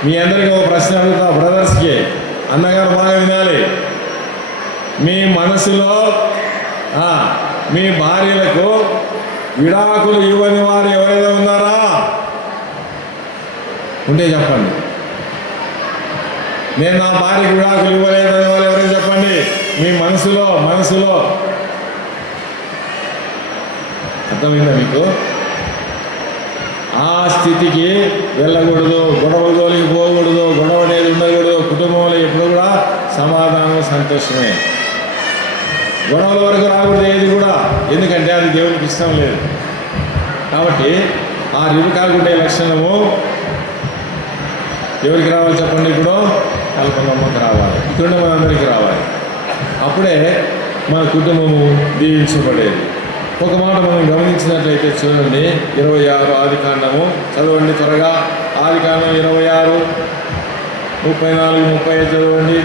మీ అందరికీ ఒక ప్రశ్న అడుగుతా, బ్రదర్స్కి, అన్నగారు బాగా వినాలి. మీ మనసులో మీ భార్యలకు విడాకులు ఇవ్వని వారు ఎవరైనా ఉన్నారా? ఉంటే చెప్పండి. నేను నా భార్యకు విడాకులు ఇవ్వలేదని వాళ్ళు ఎవరైనా చెప్పండి. మీ మనసులో అర్థమైందా మీకు? ఆ స్థితికి వెళ్ళకూడదు, గొడవ జోలికి పోకూడదు, గొడవ అనేది ఉండకూడదు. కుటుంబంలో ఎప్పుడు కూడా సమాధానం, సంతోషమే. గొడవల వరకు రాకూడదు ఏది కూడా, ఎందుకంటే అది దేవునికి ఇష్టం లేదు. కాబట్టి ఆ రిబకాకు లక్షణము ఎవరికి రావాలి చెప్పండి? ఇప్పుడు కల్పనమ్మకి రావాలి, ఇక్కడ మనందరికీ రావాలి. అప్పుడే మన కుటుంబము దీవించబడేది. ఒక మాట మనం గమనించినట్లయితే చూడండి, 26 ఆదికాండము చదవండి త్వరగా. ఆదికాండం 26, 34, 35 చదవండి.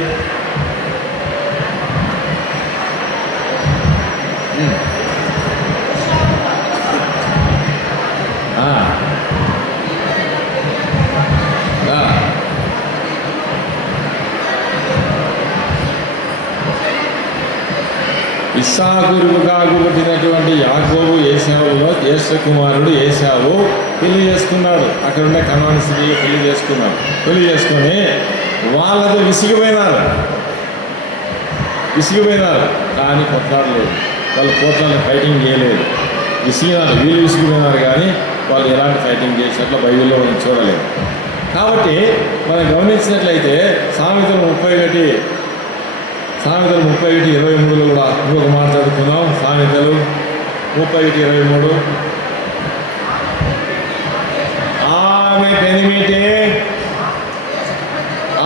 ఇస్సాకు రిబకాకు పుట్టినటువంటి యాకోబు ఏశావులో జ్యేష్ఠ కుమారుడు ఏశావు పెళ్లి చేసుకున్నాడు. అక్కడ ఉండే కనాను స్త్రీలు పెళ్లి చేసుకొని వాళ్ళతో విసిగిపోయినారు. కానీ కొట్లాడలేదు. వాళ్ళు కోట్లలో ఫైటింగ్ చేయలేదు. వీళ్ళు విసిగిపోయినారు కానీ వాళ్ళు ఎలాంటి ఫైటింగ్ చేసినట్లు బైబిల్లో మనం చూడలేదు. కాబట్టి మనం గమనించినట్లయితే సామెతలు 31:23 కూడా ఇంకొక మాట చదువుకుందాం. సామెతలు 31:23. ఆమె పెనిమిటే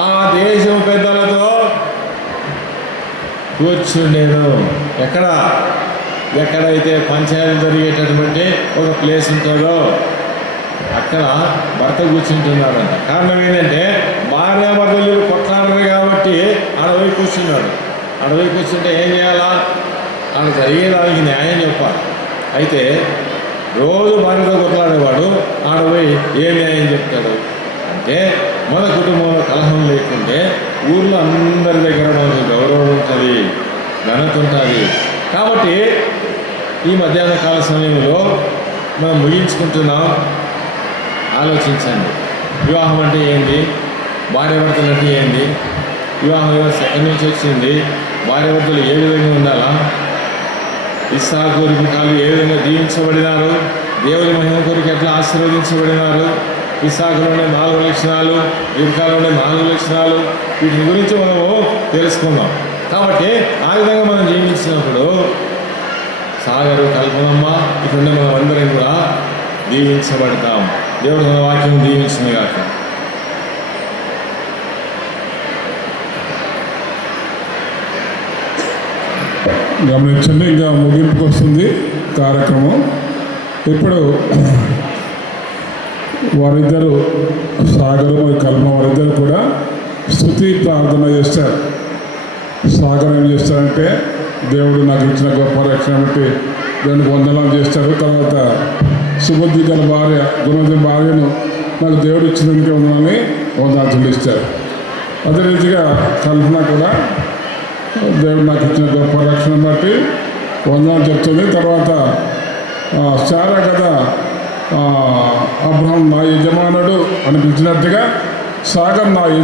ఆ దేశం పెద్దలతో కూర్చుండేను. ఎక్కడైతే పంచాయతీ జరిగేటటువంటి ఒక ప్లేస్ ఉంటుందో అక్కడ భర్త కూర్చుంటున్నాడంట. కారణం ఏంటంటే భార్యాభర్తలు కొట్లాడరు కాబట్టి ఆడపోయి కూర్చున్నాడు. ఆడపోయి కూర్చుంటే ఏం చేయాలా? ఆడ జరిగేదానికి న్యాయం చెప్పాలి. అయితే రోజు భార్యతో కొట్లాడేవాడు ఆడపోయి ఏ న్యాయం చెప్తాడు? అంటే మన కుటుంబంలో కలహం లేకుంటే ఊర్లో అందరి దగ్గర మనకు గౌరవం ఉంటుంది, ఘనత ఉంటుంది. కాబట్టి ఈ మధ్యాహ్న కాల సమయంలో మనం ముగించుకుంటున్నాం. ఆలోచించండి, వివాహం అంటే ఏంటి? భార్యాభర్తలు అంటే ఏంటి? వివాహం ఎక్కడి నుంచి వచ్చింది? భార్యాభర్తలు ఏ విధంగా ఉండాలా? ఇస్సాకు రిబకాలు ఏ విధంగా దీవించబడినారు? దేవుని మహిమ కొరకు ఎట్లా ఆశీర్వదించబడినారు? ఇస్సాకులోనే 4 లక్షణాలు, రిబకాలోనే 4 లక్షణాలు, వీటి గురించి మనము తెలుసుకుందాం. కాబట్టి ఆ విధంగా మనం జీవించినప్పుడు సాగరు, కల్పనమ్మ, ఇక్కడున్న మనం అందరం కూడా దీవించబడతాం. దేవుడు మన వాక్యం దీవించింది కాక. గమనించండి, ఇంకా ముగింపుకు వస్తుంది కార్యక్రమం. ఇప్పుడు వారిద్దరు, సాగరు మరియు కల్పన వారిద్దరు కూడా స్తుతి ప్రార్థన చేస్తారు. సాగర్ ఏం చేస్తారంటే, దేవుడు నాకు ఇచ్చిన గొప్ప రక్షణ బట్టి దేవునికి వందనాలు చేస్తారు. తర్వాత సుబుద్ధి గల భార్య, గుణవతి భార్యను నాకు దేవుడు ఇచ్చినందుకే ఉందని వందనాలు చెల్లిస్తారు. అదే రీతిగా కల్పన కూడా దేవుడు నాకు ఇచ్చిన గొప్ప రక్షణ బట్టి వందనాలు చెప్తుంది. తర్వాత శారా కదా, అబ్రహాం నా యజమానుడు అని పిలిచినట్టుగా సాగర్ నా యజమానుడు